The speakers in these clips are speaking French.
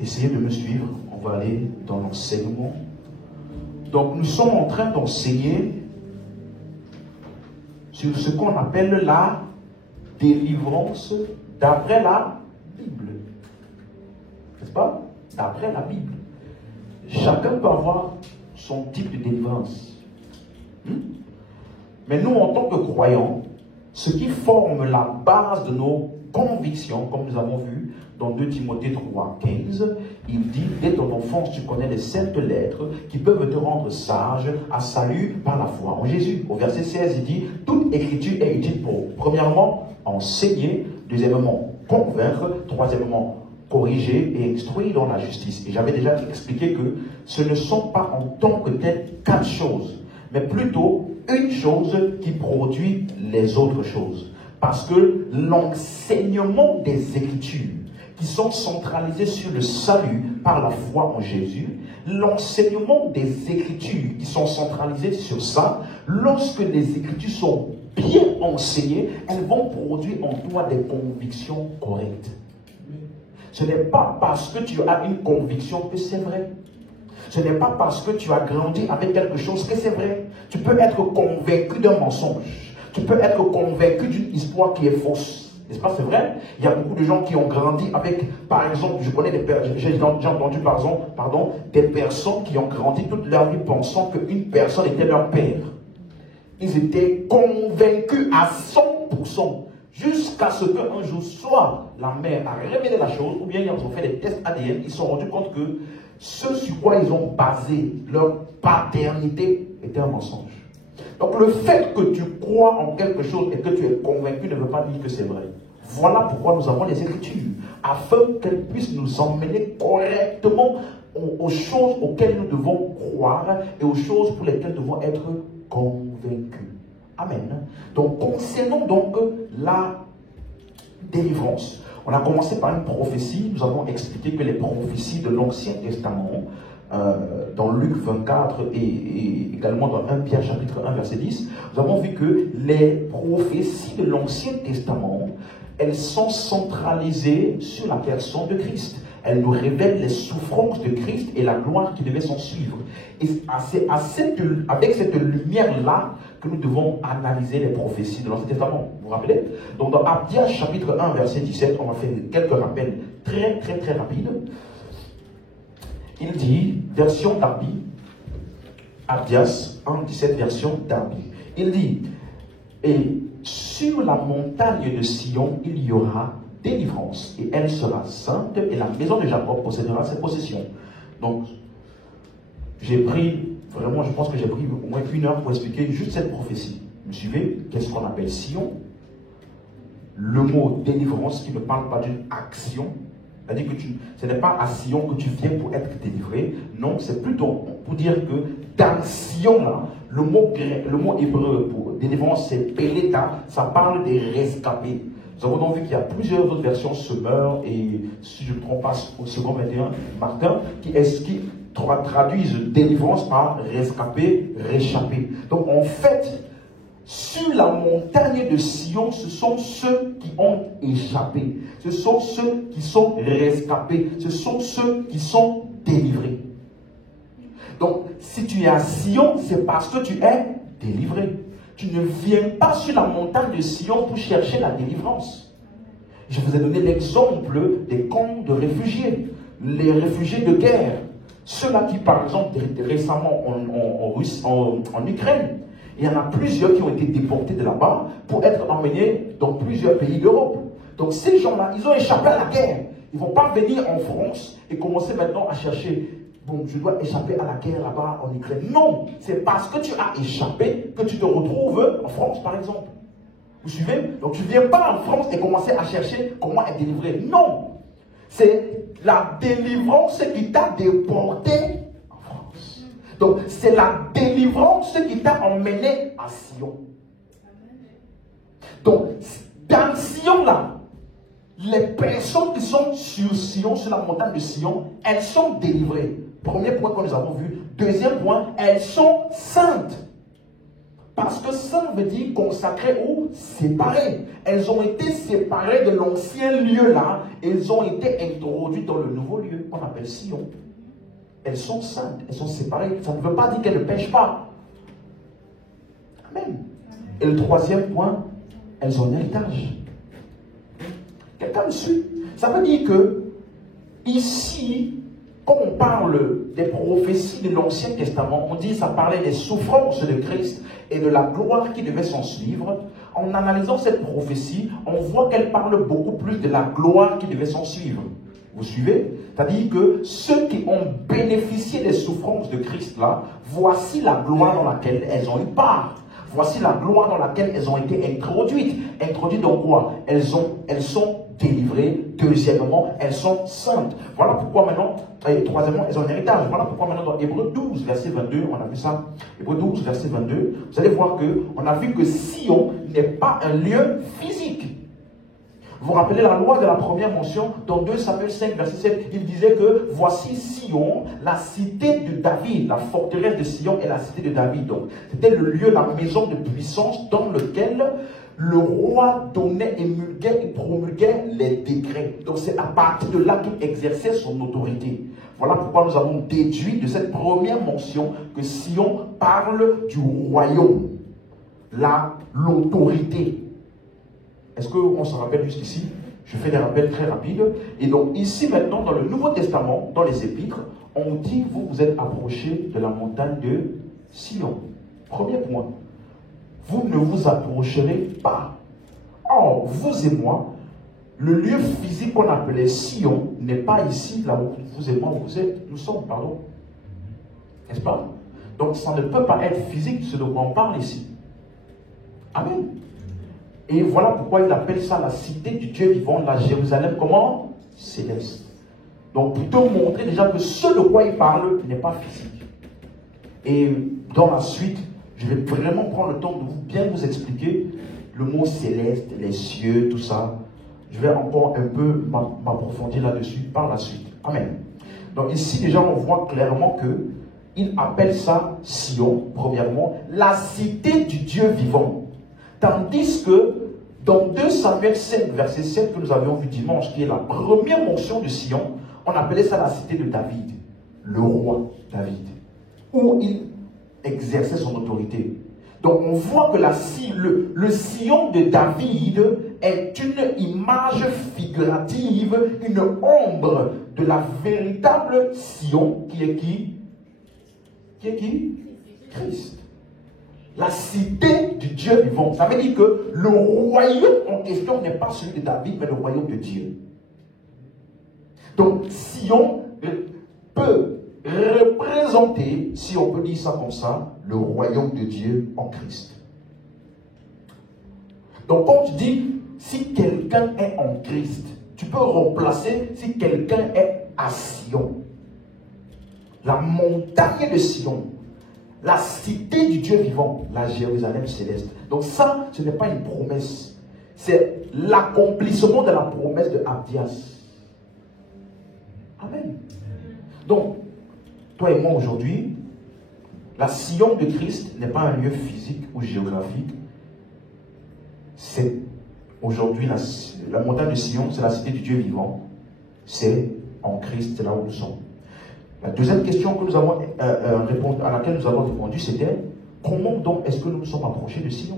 Essayez de me suivre, on va aller dans l'enseignement. Donc nous sommes en train d'enseigner sur ce qu'on appelle la délivrance d'après la Bible. N'est-ce pas? D'après la Bible. Chacun peut avoir son type de délivrance. Mais nous, en tant que croyants, ce qui forme la base de nos convictions, comme nous avons vu dans 2 Timothée 3, 15, il dit, dès ton enfance, tu connais les saintes lettres qui peuvent te rendre sage à salut par la foi en Jésus. Au verset 16, il dit, toute écriture est utile pour, premièrement, enseigner, deuxièmement, convaincre, troisièmement, corriger et instruire dans la justice. Et j'avais déjà expliqué que ce ne sont pas en tant que telles 4 choses, mais plutôt une chose qui produit les autres choses. Parce que l'enseignement des Écritures, qui sont centralisées sur le salut par la foi en Jésus, l'enseignement des Écritures qui sont centralisées sur ça, lorsque les Écritures sont bien enseignées, elles vont produire en toi des convictions correctes. Ce n'est pas parce que tu as une conviction que c'est vrai. Ce n'est pas parce que tu as grandi avec quelque chose que c'est vrai. Tu peux être convaincu d'un mensonge. Tu peux être convaincu d'une histoire qui est fausse. N'est-ce pas, c'est vrai? Il y a beaucoup de gens qui ont grandi avec, par exemple, je connais j'ai entendu, des personnes qui ont grandi toute leur vie pensant qu'une personne était leur père. Ils étaient convaincus à 100%. Jusqu'à ce qu'un jour, soit la mère a révélé la chose, ou bien ils ont fait des tests ADN, ils se sont rendus compte que ce sur quoi ils ont basé leur paternité était un mensonge. Donc le fait que tu crois en quelque chose et que tu es convaincu ne veut pas dire que c'est vrai. Voilà pourquoi nous avons les Écritures, afin qu'elles puissent nous emmener correctement aux choses auxquelles nous devons croire et aux choses pour lesquelles nous devons être convaincus. Amen. Donc concernant donc la délivrance, on a commencé par une prophétie. Nous avons expliqué que les prophéties de l'Ancien Testament, dans Luc 24 et également dans 1 Pierre chapitre 1 verset 10, nous avons vu que les prophéties de l'Ancien Testament, elles sont centralisées sur la personne de Christ. Elles nous révèlent les souffrances de Christ et la gloire qui devait s'en suivre. Et c'est avec cette lumière-là que nous devons analyser les prophéties de l'Ancien Testament. Vous vous rappelez? Donc dans Abdias chapitre 1 verset 17, on va faire quelques rappels très rapides. Il dit, version Darby, Abdias 1, 17, version Darby. Il dit, et sur la montagne de Sion, il y aura délivrance, et elle sera sainte, et la maison de Jacob possédera ses possessions. Donc, j'ai pris, vraiment, je pense que j'ai pris au moins 1 heure pour expliquer juste cette prophétie. Vous me suivez? Qu'est-ce qu'on appelle Sion? Le mot délivrance qui ne parle pas d'une action. C'est-à-dire que ce n'est pas à Sion que tu viens pour être délivré. Non, c'est plutôt pour dire que dans Sion, là, le mot hébreu pour délivrance, c'est Peleta, ça parle des rescapés. Nous avons donc vu qu'il y a plusieurs autres versions, Semeur et, si je ne me trompe pas, au second 21, Martin, qui traduisent délivrance par rescapé, réchappé. Donc en fait, sur la montagne de Sion, ce sont ceux qui ont échappé. Ce sont ceux qui sont rescapés. Ce sont ceux qui sont délivrés. Donc, si tu es à Sion, c'est parce que tu es délivré. Tu ne viens pas sur la montagne de Sion pour chercher la délivrance. Je vous ai donné l'exemple des camps de réfugiés. Les réfugiés de guerre. Ceux-là qui, par exemple, récemment en Ukraine, il y en a plusieurs qui ont été déportés de là-bas pour être emmenés dans plusieurs pays d'Europe. Donc ces gens-là, ils ont échappé à la guerre. Ils ne vont pas venir en France et commencer maintenant à chercher, bon, je dois échapper à la guerre là-bas en Ukraine. Non, c'est parce que tu as échappé que tu te retrouves en France, par exemple. Vous suivez? Donc tu ne viens pas en France et commencer à chercher comment être délivré. Non, c'est la délivrance qui t'a déporté. Donc, c'est la délivrance qui t'a emmené à Sion. Donc, dans Sion, là, les personnes qui sont sur Sion, sur la montagne de Sion, elles sont délivrées. Premier point que nous avons vu. Deuxième point, elles sont saintes. Parce que ça veut dire consacré ou séparé. Elles ont été séparées de l'ancien lieu là. Elles ont été introduites dans le nouveau lieu qu'on appelle Sion. Elles sont saintes, elles sont séparées. Ça ne veut pas dire qu'elles ne pêchent pas. Amen. Et le troisième point, elles ont un héritage. Quelqu'un me suit? Ça veut dire que ici, quand on parle des prophéties de l'Ancien Testament, on dit que ça parlait des souffrances de Christ et de la gloire qui devait s'en suivre. En analysant cette prophétie, on voit qu'elle parle beaucoup plus de la gloire qui devait s'en suivre. Vous suivez? C'est-à-dire que ceux qui ont bénéficié des souffrances de Christ là, voici la gloire dans laquelle elles ont eu part. Voici la gloire dans laquelle elles ont été introduites. Introduites dans quoi? Elles sont délivrées. Deuxièmement, elles sont saintes. Voilà pourquoi maintenant, troisièmement, elles ont un héritage. Voilà pourquoi maintenant dans Hébreux 12, verset 22, on a vu ça. Hébreux 12, verset 22, vous allez voir qu'on a vu que Sion n'est pas un lieu physique. Vous vous rappelez la loi de la première mention, dans 2 Samuel 5, verset 7, il disait que voici Sion, la cité de David, la forteresse de Sion est la cité de David. Donc, c'était le lieu, la maison de puissance dans lequel le roi donnait, émulguait et promulguait les décrets. Donc, c'est à partir de là qu'il exerçait son autorité. Voilà pourquoi nous avons déduit de cette première mention que Sion parle du royaume, l'autorité. Est-ce qu'on se rappelle jusqu'ici? Je fais des rappels très rapides. Et donc ici maintenant, dans le Nouveau Testament, dans les Épîtres, on dit, vous êtes approchés de la montagne de Sion. Premier point. Vous ne vous approcherez pas. Or, vous et moi, le lieu physique qu'on appelait Sion n'est pas ici, là où vous et moi nous sommes, pardon. N'est-ce pas? Donc ça ne peut pas être physique, ce dont on parle ici. Amen. Et voilà pourquoi il appelle ça la cité du Dieu vivant, la Jérusalem, comment? Céleste. Donc plutôt montrer déjà que ce de quoi il parle n'est pas physique. Et dans la suite, je vais vraiment prendre le temps de bien vous expliquer le mot céleste, les cieux, tout ça. Je vais encore un peu m'approfondir là-dessus par la suite. Amen. Donc ici déjà on voit clairement que il appelle ça Sion, premièrement, la cité du Dieu vivant. Tandis que dans 2 Samuel 5, verset 7 que nous avions vu dimanche, qui est la première mention de Sion, on appelait ça la cité de David, le roi David, où il exerçait son autorité. Donc on voit que le Sion de David est une image figurative, une ombre de la véritable Sion qui est qui? Qui est qui? Christ. La cité du Dieu vivant. Ça veut dire que le royaume en question n'est pas celui de David, mais le royaume de Dieu. Donc, Sion peut représenter, si on peut dire ça comme ça, le royaume de Dieu en Christ. Donc, quand tu dis, si quelqu'un est en Christ, tu peux remplacer si quelqu'un est à Sion. La montagne de Sion. La cité du Dieu vivant, la Jérusalem céleste. Donc ça, ce n'est pas une promesse. C'est l'accomplissement de la promesse de Abdias. Amen. Donc, toi et moi aujourd'hui, la Sion de Christ n'est pas un lieu physique ou géographique. C'est aujourd'hui la montagne de Sion, c'est la cité du Dieu vivant. C'est en Christ, c'est là où nous sommes. La deuxième question que nous avons à laquelle nous avons répondu, c'était comment donc est-ce que nous nous sommes approchés de Sion?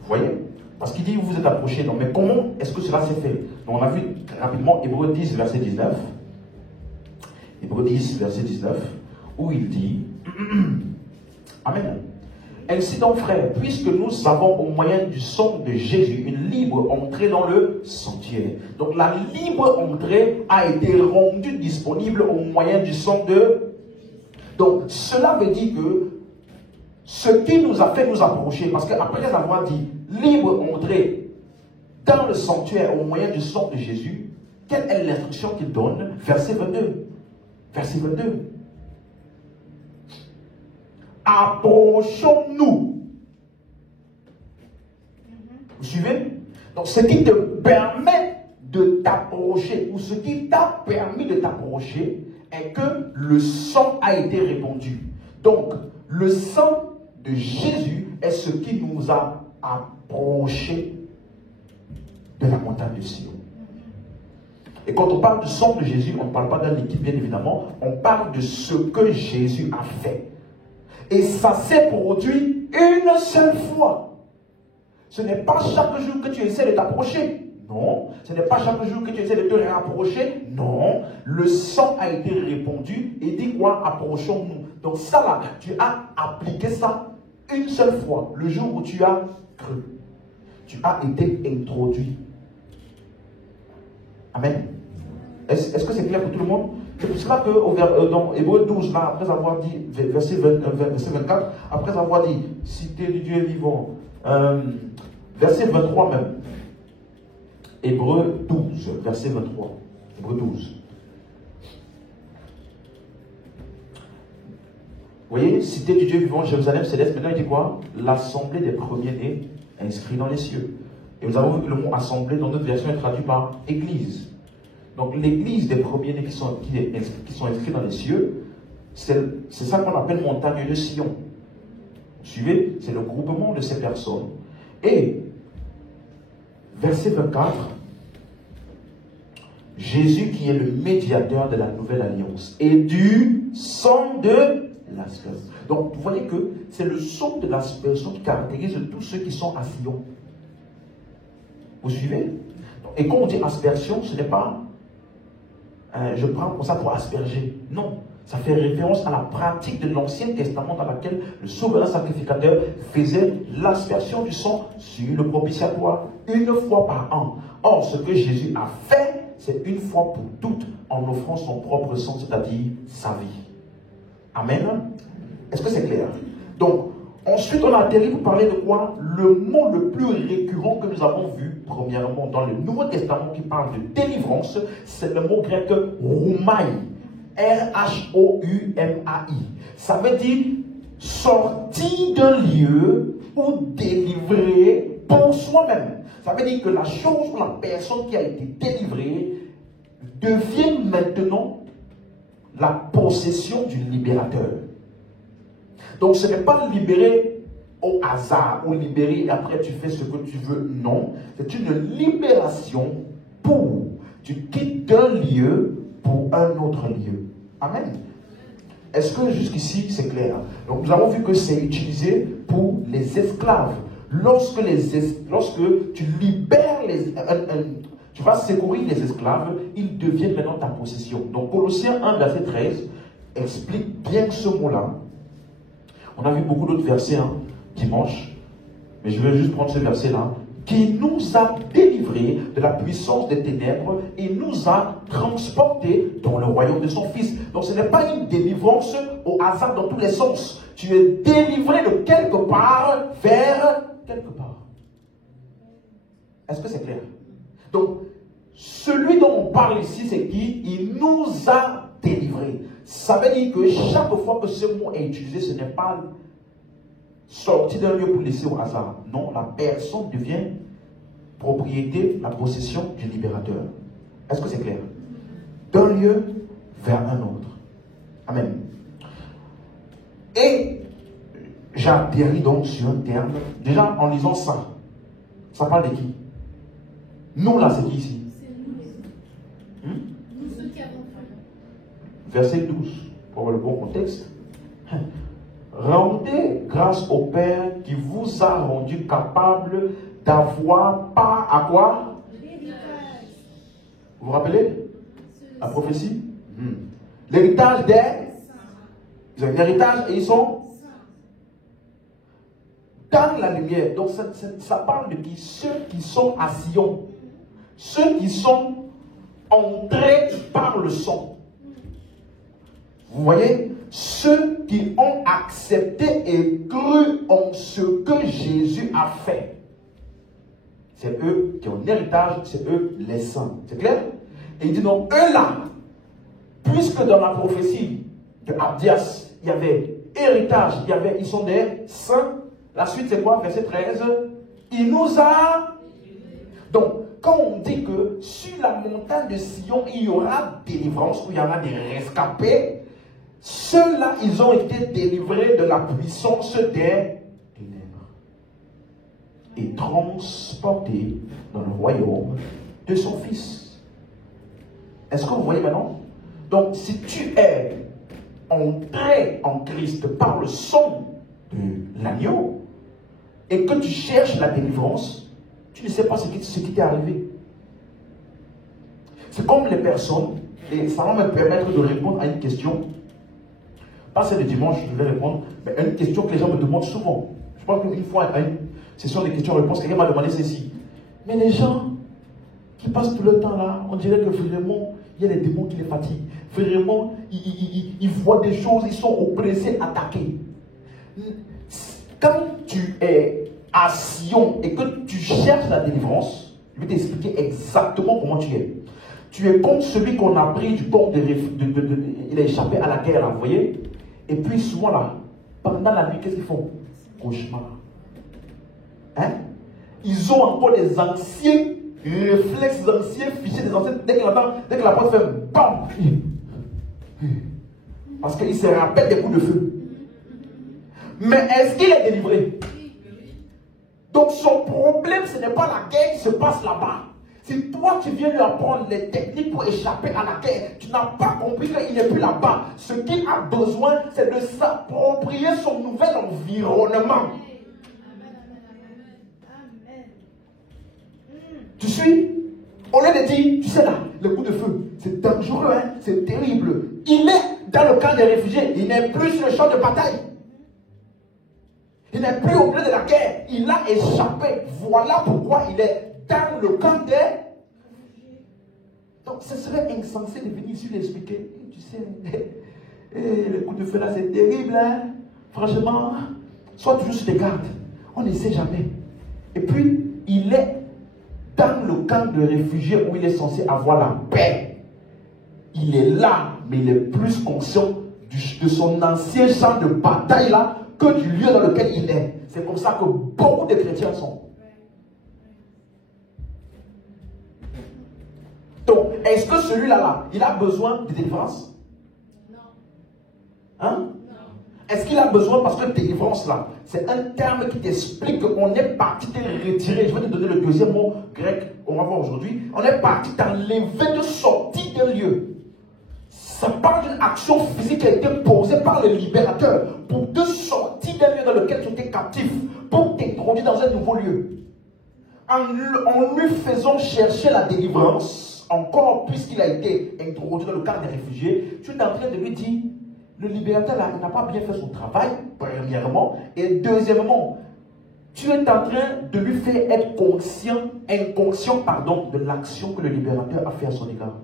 Vous voyez? Parce qu'il dit vous vous êtes approchés, non, mais comment est-ce que cela s'est fait? Donc on a vu rapidement Hébreux 10, verset 19. Hébreux 10, verset 19, où il dit Amen. Ainsi donc, frères, puisque nous avons au moyen du sang de Jésus une libre entrée dans le sanctuaire. Donc la libre entrée a été rendue disponible au moyen du sang de... Donc cela veut dire que ce qui nous a fait nous approcher, parce qu'après avoir dit libre entrée dans le sanctuaire au moyen du sang de Jésus, quelle est l'instruction qu'il donne? Verset 22. Verset 22. Approchons-nous. Vous suivez? Donc ce qui te permet de t'approcher, ou ce qui t'a permis de t'approcher, est que le sang a été répandu. Donc le sang de Jésus est ce qui nous a approchés de la montagne de Sion. Et quand on parle du sang de Jésus, on ne parle pas d'un liquide, bien évidemment, on parle de ce que Jésus a fait. Et ça s'est produit une seule fois. Ce n'est pas chaque jour que tu essaies de t'approcher. Non. Ce n'est pas chaque jour que tu essaies de te rapprocher. Non. Le sang a été répandu et dit quoi? Approchons-nous. Donc ça là, tu as appliqué ça une seule fois, le jour où tu as cru. Tu as été introduit. Amen. Est-ce que c'est clair pour tout le monde? C'est pour cela que dans Hébreux 12, là, après avoir dit, verset 24, après avoir dit, cité du Dieu vivant, verset 23 même. Hébreux 12, verset 23. Hébreux 12. Vous voyez, cité du Dieu vivant, Jérusalem céleste, maintenant il dit quoi? L'assemblée des premiers-nés inscrits dans les cieux. Et nous avons vu que le mot assemblée dans notre version est traduit par église. Donc l'église des premiers-nés qui sont inscrits dans les cieux, c'est ça qu'on appelle montagne de Sion. Vous suivez? C'est le groupement de ces personnes. Et, verset 24, Jésus qui est le médiateur de la nouvelle alliance et du sang de l'aspersion. Donc vous voyez que c'est le sang de l'aspersion qui caractérise tous ceux qui sont à Sion. Vous suivez? Et quand on dit aspersion, ce n'est pas je prends pour ça pour asperger. Non, ça fait référence à la pratique de l'Ancien Testament dans laquelle le souverain sacrificateur faisait l'aspersion du sang sur le propitiatoire une fois par an. Or, ce que Jésus a fait, c'est une fois pour toutes en offrant son propre sang, c'est-à-dire sa vie. Amen. Est-ce que c'est clair? Donc, ensuite, on a atterri pour parler de quoi? Le mot le plus récurrent que nous avons vu, premièrement, dans le Nouveau Testament qui parle de délivrance, c'est le mot grec roumai. R-H-O-U-M-A-I. Ça veut dire sortir d'un lieu ou délivrer pour soi-même. Ça veut dire que la chose ou la personne qui a été délivrée devient maintenant la possession du libérateur. Donc ce n'est pas libéré au hasard ou libéré et après tu fais ce que tu veux. Non, c'est une libération pour. Tu quittes d'un lieu pour un autre lieu. Amen. Est-ce que jusqu'ici c'est clair? Donc nous avons vu que c'est utilisé pour les esclaves. Lorsque tu libères tu vas secourir les esclaves, ils deviennent maintenant ta possession. Donc Colossiens 1 verset 13 explique bien ce mot-là. On a vu beaucoup d'autres versets dimanche, mais je vais juste prendre ce verset-là, qui nous a délivrés de la puissance des ténèbres et nous a transportés dans le royaume de son Fils. Donc ce n'est pas une délivrance au hasard dans tous les sens. Tu es délivré de quelque part vers quelque part. Est-ce que c'est clair? Donc, celui dont on parle ici, c'est qui? Il nous a délivrés. Ça veut dire que chaque fois que ce mot est utilisé, ce n'est pas sorti d'un lieu pour laisser au hasard. Non, la personne devient propriété, la possession du libérateur. Est-ce que c'est clair? D'un lieu vers un autre. Amen. Et j'atterris donc sur un terme. Déjà, en lisant ça, ça parle de qui? Nous, là, c'est qui ici? C'est nous. Nous, ceux qui avons fait. Verset 12, pour avoir le bon contexte. Rendez grâce au Père qui vous a rendu capable d'avoir part à quoi? L'héritage. Vous vous rappelez? La prophétie? L'héritage des... Ils ont un héritage et ils sont dans la lumière. Donc ça parle de qui? Ceux qui sont à Sion. Ceux qui sont entrés par le sang. Vous voyez? Ceux qui ont accepté et cru en ce que Jésus a fait. C'est eux qui ont un héritage, c'est eux les saints. C'est clair? Et il dit non, eux là, puisque dans la prophétie de Abdias, il y avait héritage, ils sont des saints. La suite c'est quoi? Verset 13. Il nous a... Donc, quand on dit que sur la montagne de Sion, il y aura délivrance, où il y aura des rescapés, ceux-là, ils ont été délivrés de la puissance des et transportés dans le royaume de son Fils. Est-ce que vous voyez maintenant? Donc, si tu es entré en Christ par le sang de l'agneau et que tu cherches la délivrance, tu ne sais pas ce qui t'est arrivé. C'est comme les personnes, et ça va me permettre de répondre à une question. Pas celle de dimanche, je vais répondre, mais à une question que les gens me demandent souvent. Je crois qu'une fois, à une session de questions-réponses, quelqu'un m'a demandé ceci. Mais les gens qui passent tout le temps là, on dirait que vraiment, il y a des démons qui les fatiguent. Vraiment, ils voient des choses, ils sont oppressés, attaqués. Quand tu es à Sion et que tu cherches la délivrance, je vais t'expliquer exactement comment tu es. Tu es comme celui qu'on a pris du pont il a échappé à la guerre, là, vous voyez? Et puis souvent là, pendant la nuit, qu'est-ce qu'ils font? Cauchemar. Hein? Ils ont encore des anciens réflexes, des anciens fichiers, des anciens. Dès que la porte fait BAM! Parce qu'il se rappelle des coups de feu. Mais est-ce qu'il est délivré? Donc son problème, ce n'est pas la guerre qui se passe là-bas. Si toi tu viens lui apprendre les techniques pour échapper à la guerre, tu n'as pas compris qu'il n'est plus là-bas. Ce qu'il a besoin, c'est de s'approprier son nouvel environnement. Tu suis? Au lieu de dire, tu sais là, le coup de feu, c'est dangereux, hein? C'est terrible. Il est dans le camp des réfugiés, il n'est plus sur le champ de bataille. Il n'est plus au gré de la guerre, il a échappé. Voilà pourquoi il est dans le camp des réfugiés. Donc ce serait insensé de venir ici l'expliquer. Tu sais, le coup de feu là c'est terrible, hein? Franchement, sois toujours sur tes gardes. On ne sait jamais. Et puis, il est dans le camp de réfugiés où il est censé avoir la paix. Il est là, mais il est plus conscient de son ancien champ de bataille là que du lieu dans lequel il est. C'est comme ça que beaucoup de chrétiens sont. Donc, est-ce que celui-là, là, il a besoin de délivrance? Non. Hein? Non. Est-ce qu'il a besoin, parce que délivrance, là, c'est un terme qui t'explique qu'on est parti de retirer. Je vais te donner le deuxième mot grec, on va voir aujourd'hui. On est parti d'enlever, de sortir d'un lieu. Ça parle d'une action physique qui a été posée par le libérateur pour te sortir d'un lieu dans lequel tu étais captif, pour t'introduire dans un nouveau lieu. En lui faisant chercher la délivrance, encore puisqu'il a été introduit dans le camp des réfugiés, tu es en train de lui dire, le libérateur là, il n'a pas bien fait son travail, premièrement, et deuxièmement, tu es en train de lui faire être inconscient, de l'action que le libérateur a fait à son égard.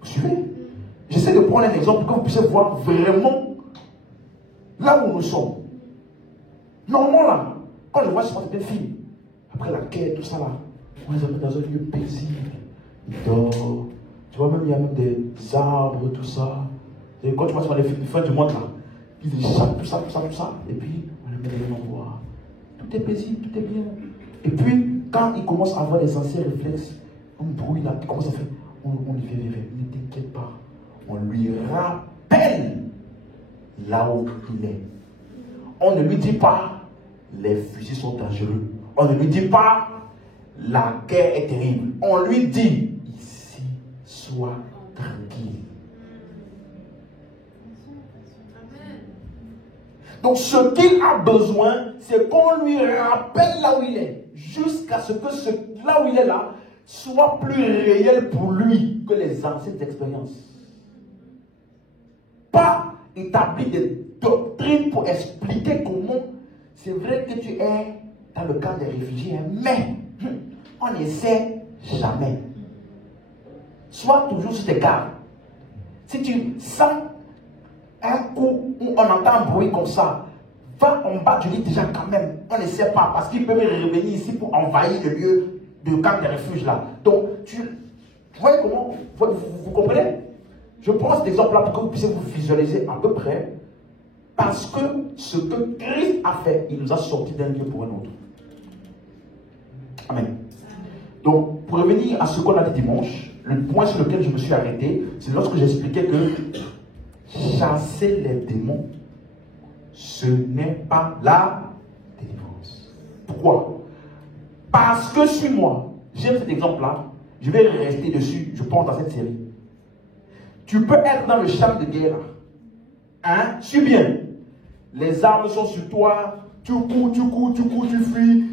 Vous suivez? J'essaie de prendre un exemple pour que vous puissiez voir vraiment là où nous sommes. Normalement là, quand je vois cette fille, après la quête, tout ça là, on les amène dans un lieu paisible. Ils dorment. Tu vois, même il y a même des arbres, tout ça. Et quand tu vois sur les films de fin du monde là, ils échappent, tout ça. Et puis, on les met dans un endroit. Tout est paisible, tout est bien. Et puis, quand ils commencent à avoir des anciens réflexes, un bruit là, qui commence à faire, on lui fait vivre, ne t'inquiète pas. On lui rappelle là où il est. On ne lui dit pas, les fusils sont dangereux. On ne lui dit pas, la guerre est terrible. On lui dit, ici, sois tranquille. Donc ce qu'il a besoin, c'est qu'on lui rappelle là où il est. Jusqu'à ce que là où il est là, soit plus réel pour lui que les anciennes expériences. Pas établir des doctrines pour expliquer comment. C'est vrai que tu es dans le camp des réfugiés, mais on n'essaie jamais. Sois toujours sur tes gardes. Si tu sens un coup où on entend un bruit comme ça, va en bas du lit déjà quand même. On ne sait pas parce qu'ils peuvent revenir ici pour envahir le lieu du camp des refuges là. Donc, tu voyez comment, vous comprenez? Je prends cet exemple-là pour que vous puissiez vous visualiser à peu près. Parce que ce que Christ a fait, il nous a sortis d'un lieu pour un autre. Amen. Donc, pour revenir à ce qu'on a dit dimanche, le point sur lequel je me suis arrêté, c'est lorsque j'expliquais que chasser les démons, ce n'est pas la délivrance. Pourquoi? Parce que suis-moi. J'aime cet exemple-là. Je vais rester dessus. Je pense dans cette série. Tu peux être dans le champ de guerre. Hein? Suis bien. Les armes sont sur toi. Tu cours, tu fuis.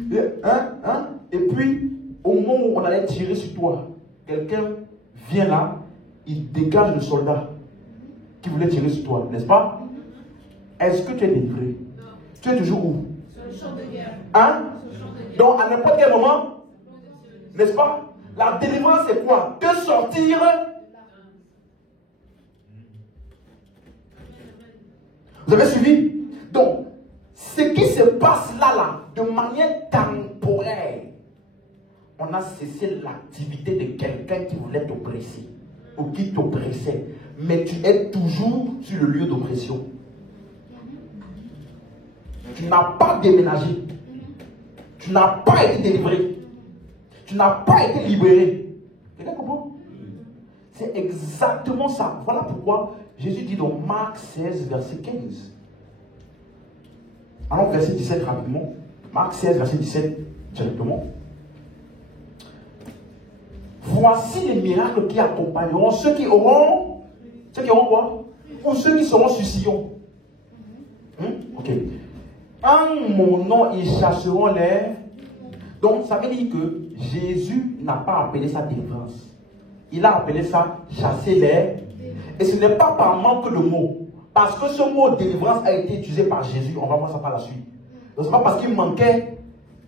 Hein? Et puis, au moment où on allait tirer sur toi, quelqu'un vient là, il dégage le soldat qui voulait tirer sur toi, n'est-ce pas? Est-ce que tu es délivré? Tu es toujours où? Sur le champ de guerre. Hein? Donc, à n'importe quel moment, n'est-ce pas? La délivrance, c'est quoi? De sortir. Vous avez suivi? Donc, ce qui se passe là, de manière temporaire, on a cessé l'activité de quelqu'un qui voulait t'oppresser ou qui t'oppressait. Mais tu es toujours sur le lieu d'oppression. Tu n'as pas déménagé. Tu n'as pas été délivré. Tu n'as pas été libéré. Quelqu'un comprend? C'est exactement ça. Voilà pourquoi Jésus dit dans Marc 16, verset 15. Allons verset 17 rapidement. Marc 16, verset 17 directement. Voici les miracles qui accompagneront ceux qui auront quoi? Ou ceux qui seront sur Sion. Ok. En mon nom, ils chasseront les. Donc, ça veut dire que Jésus n'a pas appelé ça délivrance. Il a appelé ça chasser les. Et ce n'est pas par manque de mots. Parce que ce mot délivrance a été utilisé par Jésus. On va voir ça par la suite. Donc, ce n'est pas parce qu'il manquait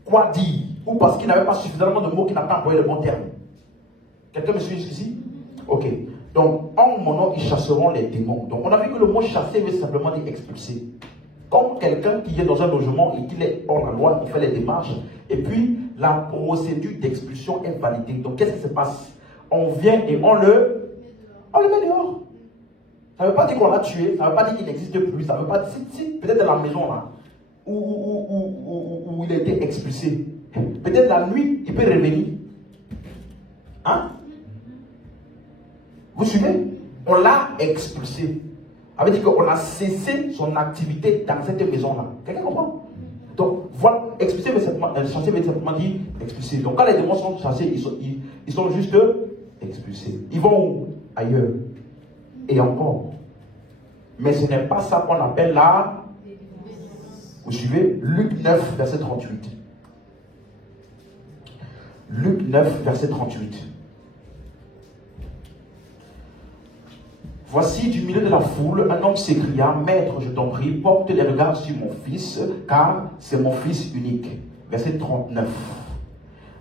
quoi dire. Ou parce qu'il n'avait pas suffisamment de mots qu'il n'a pas employé le bon terme. Quelqu'un me suit jusqu'ici? Ok. Donc, en mon nom, ils chasseront les démons. Donc, on a vu que le mot chasser veut simplement dire expulser. Comme quelqu'un qui est dans un logement et qu'il est hors la loi, il fait les démarches. Et puis, la procédure d'expulsion est validée. Donc, qu'est-ce qui se passe? On vient et on le met dehors. Ça ne veut pas dire qu'on l'a tué. Ça ne veut pas dire qu'il n'existe plus. Ça ne veut pas dire, si peut-être dans la maison là, où il a été expulsé. Peut-être la nuit, il peut revenir. Hein? Vous suivez? On l'a expulsé. Ça veut dire qu'on a cessé son activité dans cette maison-là. Quelqu'un comprend? Donc, voilà, expulser, chasser veut simplement dire expulser. Donc, quand les démons sont chassés, ils sont juste expulsés. Ils vont où? Ailleurs. Et encore. Mais ce n'est pas ça qu'on appelle la. Vous suivez? Luc 9, verset 38. Luc 9, verset 38. Voici du milieu de la foule, un homme s'écria, Maître, je t'en prie, porte les regards sur mon fils, car c'est mon fils unique. Verset 39.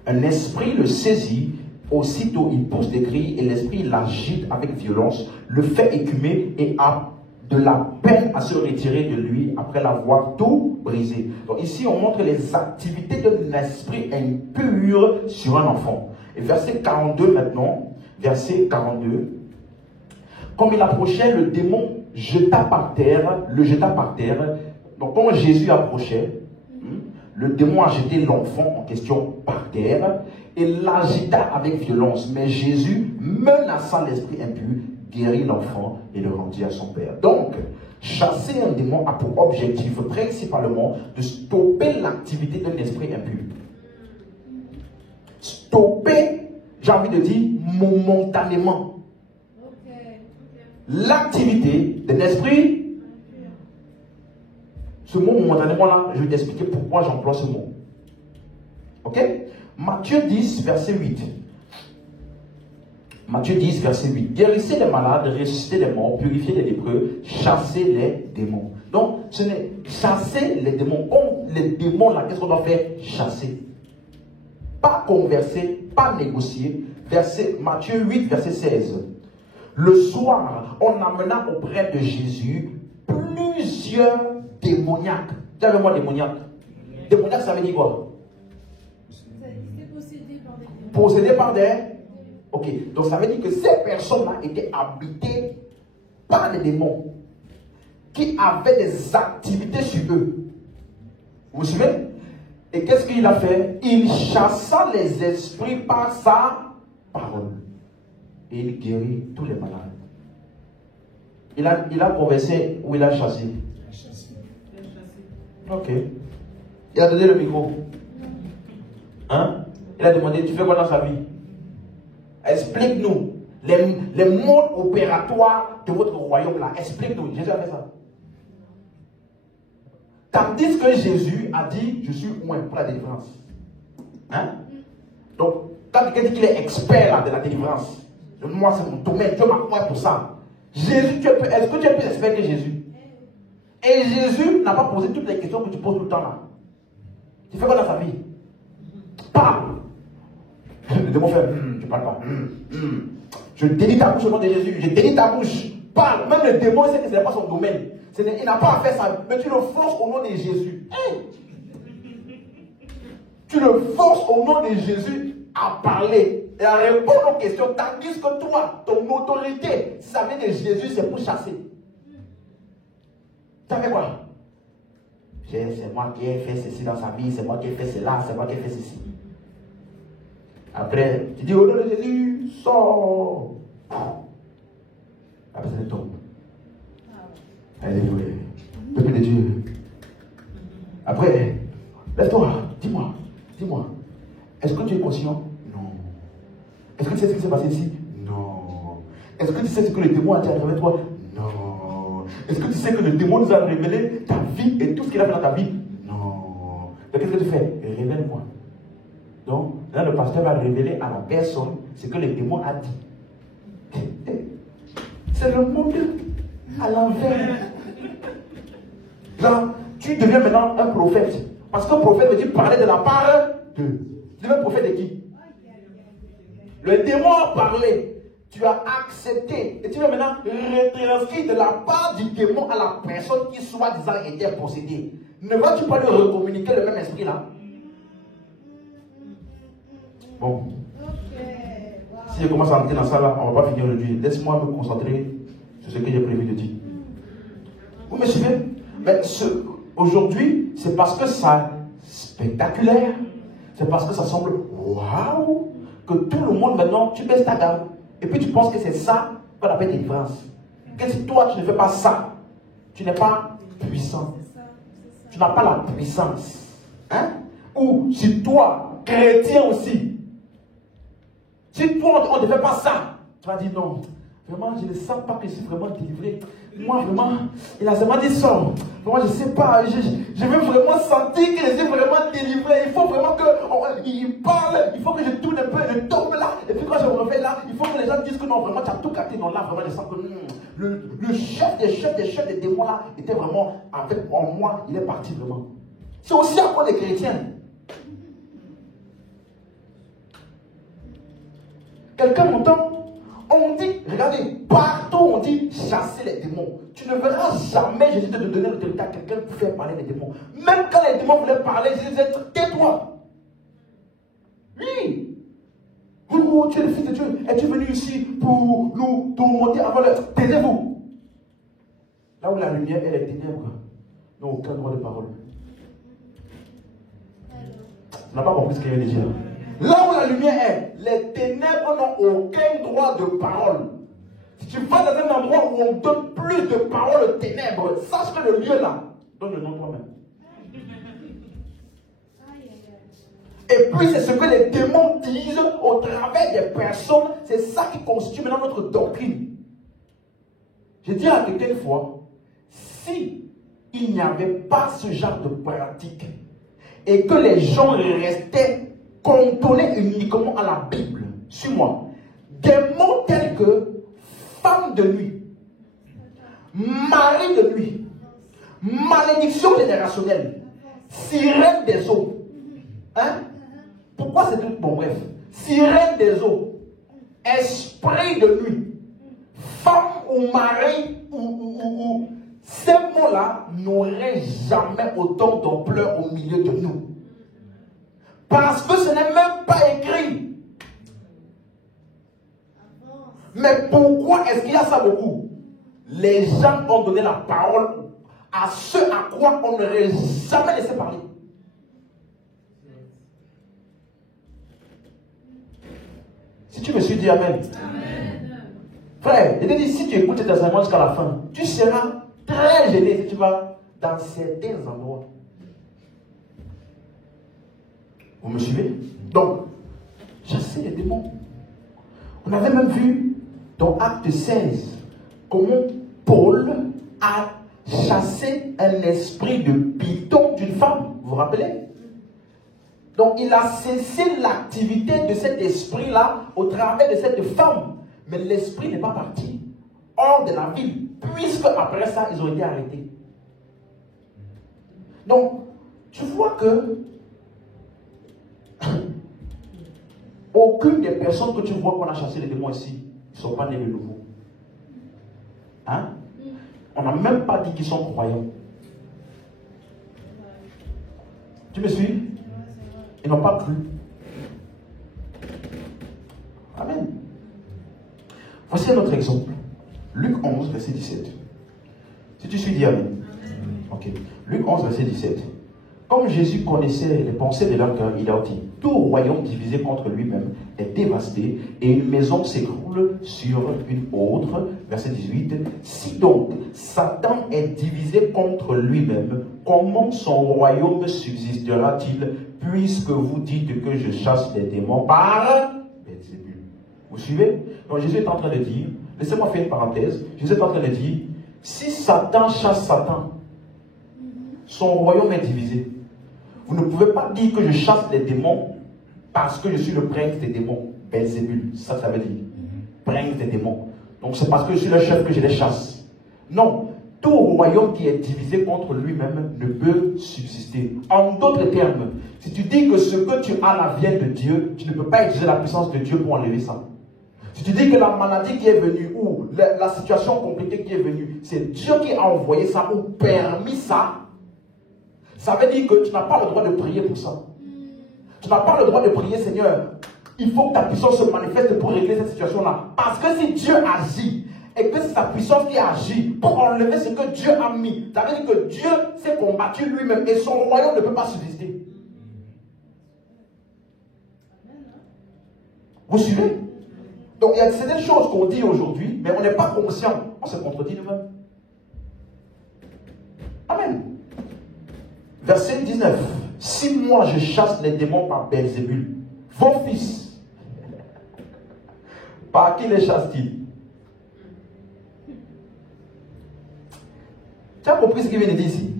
Un esprit le saisit, aussitôt il pousse des cris, et l'esprit l'agite avec violence, le fait écumer et a de la peine à se retirer de lui après l'avoir tout brisé. Donc ici, on montre les activités d'un esprit impur sur un enfant. Et verset 42 maintenant, verset 42. Comme il approchait, le démon le jeta par terre. Donc, quand Jésus approchait, le démon a jeté l'enfant en question par terre et l'agita avec violence. Mais Jésus, menaçant l'esprit impur, guérit l'enfant et le rendit à son père. Donc, chasser un démon a pour objectif principalement de stopper l'activité d'un esprit impur. Stopper, j'ai envie de dire, momentanément. L'activité d'un esprit. Ce mot momentanément là, je vais t'expliquer pourquoi j'emploie ce mot. Ok? Matthieu 10, verset 8. Matthieu 10, verset 8. Guérissez les malades, ressuscitez les morts, purifiez les lépreux, chassez les démons. Donc, ce n'est chasser les démons. Les démons là, qu'est-ce qu'on doit faire? Chasser. Pas converser, pas négocier. Matthieu 8, verset 16. Le soir, on amena auprès de Jésus plusieurs démoniaques. Dis avec moi démoniaques. Démoniaque, ça veut dire quoi? Possédé par des. Ok, donc ça veut dire que ces personnes-là étaient habitées par des démons qui avaient des activités sur eux. Vous vous souvenez? Et qu'est-ce qu'il a fait? Il chassa les esprits par sa parole. Et il guérit tous les malades. Il a conversé ou il a chassé? Ok. Il a donné le micro. Hein? Il a demandé, tu fais quoi dans sa vie? Explique-nous les modes opératoires de votre royaume là. Explique-nous. Jésus a fait ça. Tandis que Jésus a dit, je suis loin pour la délivrance. Hein? Donc, quand quelqu'un dit qu'il est expert là, de la délivrance, moi c'est mon domaine, Dieu m'a point pour ça. Jésus, est-ce que tu es plus expert que Jésus? Et Jésus n'a pas posé toutes les questions que tu poses tout le temps là. Tu fais quoi dans ta vie? Parle. Le démon fait, tu parles pas. Je délie ta bouche au nom de Jésus. Je délie ta bouche. Parle. Même le démon sait que ce n'est pas son domaine. Il n'a pas à faire ça. Mais tu le forces au nom de Jésus. Hey! Tu le forces au nom de Jésus à parler et à répondre aux questions. Tandis que toi, ton autorité, si ça vient de Jésus, c'est pour chasser. Ça fait quoi? C'est moi qui ai fait ceci dans sa vie, c'est moi qui ai fait cela, c'est moi qui ai fait ceci. Après, tu dis au nom de Jésus, sors. Après, ça tombe. Alléluia. Peuple de Dieu. Après, lève-toi, dis-moi. Est-ce que tu es conscient? Non. Est-ce que tu sais ce qui s'est passé ici? Non. Est-ce que tu sais ce que le démon a dit à travers toi? Non. Est-ce que tu sais que le démon nous a révélé ta vie et tout ce qu'il a fait dans ta vie? Non. Donc qu'est-ce que tu fais? Révèle-moi. Donc, là, le pasteur va révéler à la personne ce que le démon a dit. C'est le monde à l'envers. Là, tu deviens maintenant un prophète. Parce qu'un prophète veut dire parler de la part de. Tu deviens un prophète de qui? Le démon a parlé. Tu as accepté. Et tu vas maintenant retranscrire de la part du démon à la personne qui soi-disant était possédée. Ne vas-tu pas lui recommuniquer le même esprit là? Bon. Si je commence à entrer dans ça là, on ne va pas finir aujourd'hui. Laisse-moi me concentrer sur ce que j'ai prévu de dire. Vous me suivez? Mais aujourd'hui, c'est parce que ça spectaculaire, c'est parce que ça semble waouh, que tout le monde maintenant, tu baisses ta garde. Et puis tu penses que c'est ça qu'on appelle délivrance. Que si toi tu ne fais pas ça, tu n'es pas puissant. Tu n'as pas la puissance. Hein? Ou si toi, chrétien aussi, si toi on ne fait pas ça, tu vas dire non. Vraiment, je ne sens pas que je suis vraiment délivré. Moi, vraiment, il a seulement dit ça. Moi, je ne sais pas. Je veux vraiment sentir que je suis vraiment délivré. Il faut vraiment qu'il parle. Il faut que je tourne un peu, je tombe là. Et puis quand je me refais là, il faut que les gens disent que non, vraiment, tu as tout capté. Non, là, vraiment, je sens que le chef des démons là était vraiment en moi. Il est parti vraiment. C'est aussi à quoi les chrétiens. Quelqu'un m'entend? On dit, regardez, partout on dit chasser les démons. Tu ne verras jamais Jésus te donner l'autorité à quelqu'un pour faire parler les démons. Même quand les démons voulaient parler, Jésus disait, tais-toi. Oui. Oh, tu es le Fils de Dieu. Es-tu venu ici pour nous tourmenter avant l'heure? Taisez-vous. Là où la lumière et les ténèbres n'ont aucun droit de parole. Tu n'as pas compris ce qu'il vient de dire. Là où la lumière est, les ténèbres n'ont aucun droit de parole. Si tu vas dans un endroit où on donne plus de parole aux ténèbres, sache que le lieu là donne le nom de toi-même. Et puis c'est ce que les démons disent au travers des personnes. C'est ça qui constitue maintenant notre doctrine. J'ai dit à quelqu'un une fois, si il n'y avait pas ce genre de pratique et que les gens restaient cantonnés uniquement à la Bible, suis-moi, des mots tels que femme de nuit, mari de nuit, malédiction générationnelle, sirène des eaux. Hein? Pourquoi c'est tout? Bon, bref. Sirène des eaux, esprit de nuit, femme ou mari, ou ces mots-là n'auraient jamais autant d'ampleur au milieu de nous. Parce que ce n'est même pas écrit. Mais pourquoi est-ce qu'il y a ça beaucoup? Les gens ont donné la parole à ceux à quoi on n'aurait jamais laissé parler. Si tu me suis, dis Amen. Amen. Frère, je te dis, si tu écoutes cet enseignement jusqu'à la fin, tu seras très gêné si tu vas dans certains endroits. Vous me suivez? Donc, chasser les démons. On avait même vu dans Acte 16 comment Paul a chassé un esprit de python d'une femme. Vous vous rappelez? Donc, il a cessé l'activité de cet esprit-là au travers de cette femme. Mais l'esprit n'est pas parti hors de la ville, puisque après ça, ils ont été arrêtés. Donc, tu vois que aucune des personnes que tu vois qu'on a chassé les démons ici, ils ne sont pas nés de nouveau. Hein? On n'a même pas dit qu'ils sont croyants. Tu me suis? Ils n'ont pas cru. Amen. Voici un autre exemple. Luc 11, verset 17. Si tu suis, dis Amen. Ok. Luc 11, verset 17. Comme Jésus connaissait les pensées de leur cœur, il a dit, tout royaume divisé contre lui-même est dévasté et une maison s'écroule sur une autre. Verset 18. Si donc Satan est divisé contre lui-même, comment son royaume subsistera-t-il, puisque vous dites que je chasse les démons par Belzébul? Vous suivez? Donc Jésus est en train de dire, laissez-moi faire une parenthèse, Jésus est en train de dire, si Satan chasse Satan, son royaume est divisé. Vous ne pouvez pas dire que je chasse les démons parce que je suis le prince des démons. Belzébul, ça veut dire. Prince des démons. Donc c'est parce que je suis le chef que je les chasse. Non. Tout royaume qui est divisé contre lui-même ne peut subsister. En d'autres termes, si tu dis que ce que tu as là vient de Dieu, tu ne peux pas utiliser la puissance de Dieu pour enlever ça. Si tu dis que la maladie qui est venue ou la situation compliquée qui est venue, c'est Dieu qui a envoyé ça ou permis ça, ça veut dire que tu n'as pas le droit de prier pour ça. Tu n'as pas le droit de prier, Seigneur, il faut que ta puissance se manifeste pour régler cette situation-là. Parce que si Dieu agit, et que c'est sa puissance qui agit pour enlever ce que Dieu a mis, ça veut dire que Dieu s'est combattu lui-même et son royaume ne peut pas subsister. Vous suivez? Donc il y a certaines choses qu'on dit aujourd'hui, mais on n'est pas conscient. On se contredit nous-mêmes. Amen. Verset 19. Si moi je chasse les démons par Belzébul, vos fils, par qui les chasse-t-il? Tu as compris ce qu'il vient de dire ici?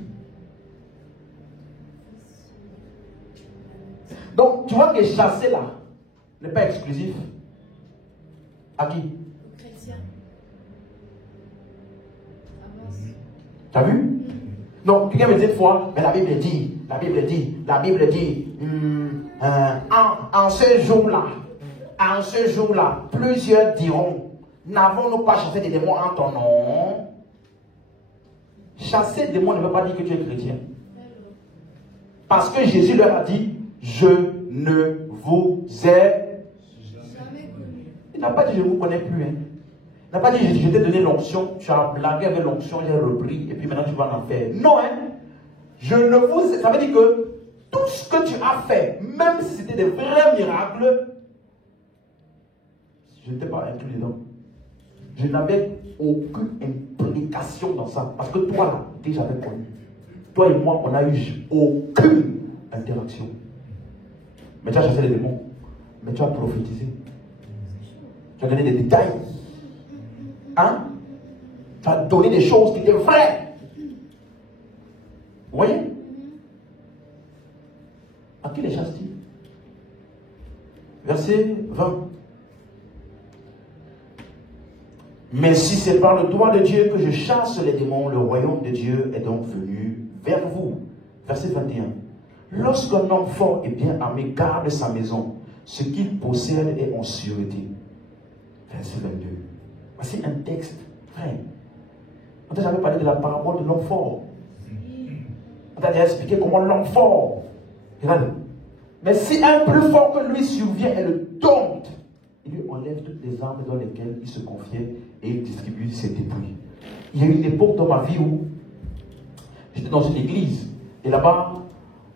Donc, tu vois que chasser là n'est pas exclusif. À qui? Aux chrétiens. Tu as vu? Donc, quelqu'un me dit une fois, mais la Bible dit, en ce jour-là, plusieurs diront, n'avons-nous pas chassé des démons en ton nom? Chasser des démons ne veut pas dire que tu es chrétien. Parce que Jésus leur a dit, je ne vous ai jamais connu. Il n'a pas dit je ne vous connais plus. Hein. Il n'a pas dit je t'ai donné l'onction, tu as blagué avec l'onction, j'ai repris, et puis maintenant tu vas en faire. Non, hein. Je ne vous ai... Ça veut dire que tout ce que tu as fait, même si c'était des vrais miracles, je n'étais pas inclus dedans. Je n'avais aucune implication dans ça. Parce que toi, là, déjà j'avais connu. Toi et moi, on n'a eu aucune interaction. Mais tu as chassé les démons. Mais tu as prophétisé. Tu as donné des détails. Hein? Tu as donné des choses qui étaient vraies. Vous voyez? À qui les chasse-t-il? Verset 20. Mais si c'est par le doigt de Dieu que je chasse les démons, le royaume de Dieu est donc venu vers vous. Verset 21. Lorsqu'un homme fort et bien armé garde sa maison, ce qu'il possède est en sûreté. Verset 22. Voici un texte vrai. On t'a jamais parlé de la parabole de l'homme fort. On t'a déjà expliqué comment l'homme fort. Regardez. Mais si un plus fort que lui survient et le dompte, il lui enlève toutes les armes dans lesquelles il se confiait et il distribue ses dépouilles. Il y a eu une époque dans ma vie où j'étais dans une église et là-bas,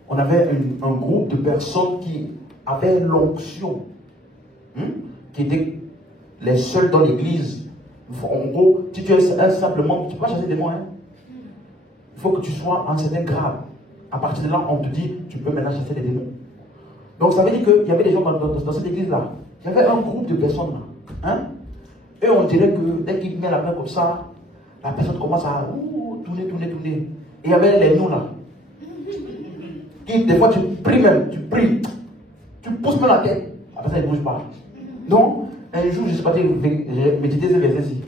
on avait un groupe de personnes qui avaient l'onction, qui étaient les seuls dans l'église. En gros, si tu es simplement, tu ne peux pas chasser des démons. Hein? Il faut que tu sois en un certain grade. À partir de là, on te dit, tu peux maintenant chasser des démons. Donc ça veut dire qu'il y avait des gens dans cette église-là. Il y avait un groupe de personnes là. Hein? Et on dirait que dès qu'il met la main comme ça, la personne commence à tourner. Et il y avait les noms là. Et des fois tu pries même, tu pousses même la tête. La personne ne bouge pas. Donc, un jour, je ne sais pas, j'ai médité ce verset-ci.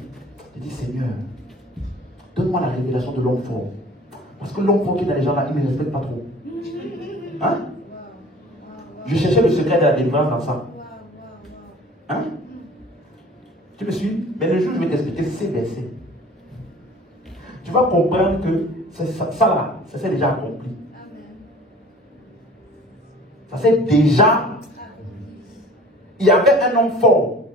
J'ai dit, Seigneur, donne-moi la révélation de l'homme fort. Parce que l'homme fort qui est dans les gens là, il ne me respecte pas trop. Hein? Je cherchais le secret de la délivrance dans ça. Hein? Tu me suis? Mais le jour où je vais t'expliquer ces versets, tu vas comprendre que ça là, ça s'est déjà accompli. Ça s'est déjà. Il y avait un homme fort.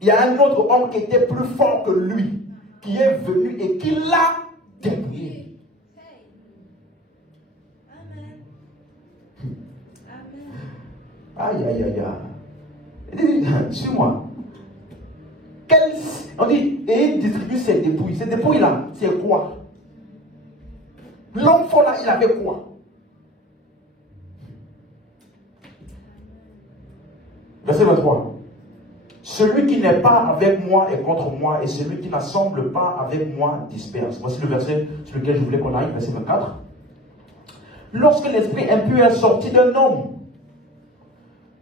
Il y a un autre homme qui était plus fort que lui, qui est venu et qui l'a dépouillé. Aïe. Suis-moi. On dit, et il distribue ses dépouilles. Ces dépouilles-là, c'est quoi? L'homme fort là, il avait quoi? Verset 23. Celui qui n'est pas avec moi est contre moi, et celui qui n'assemble pas avec moi disperse. Voici le verset sur lequel je voulais qu'on aille, verset 24. Lorsque l'esprit impur est sorti d'un homme,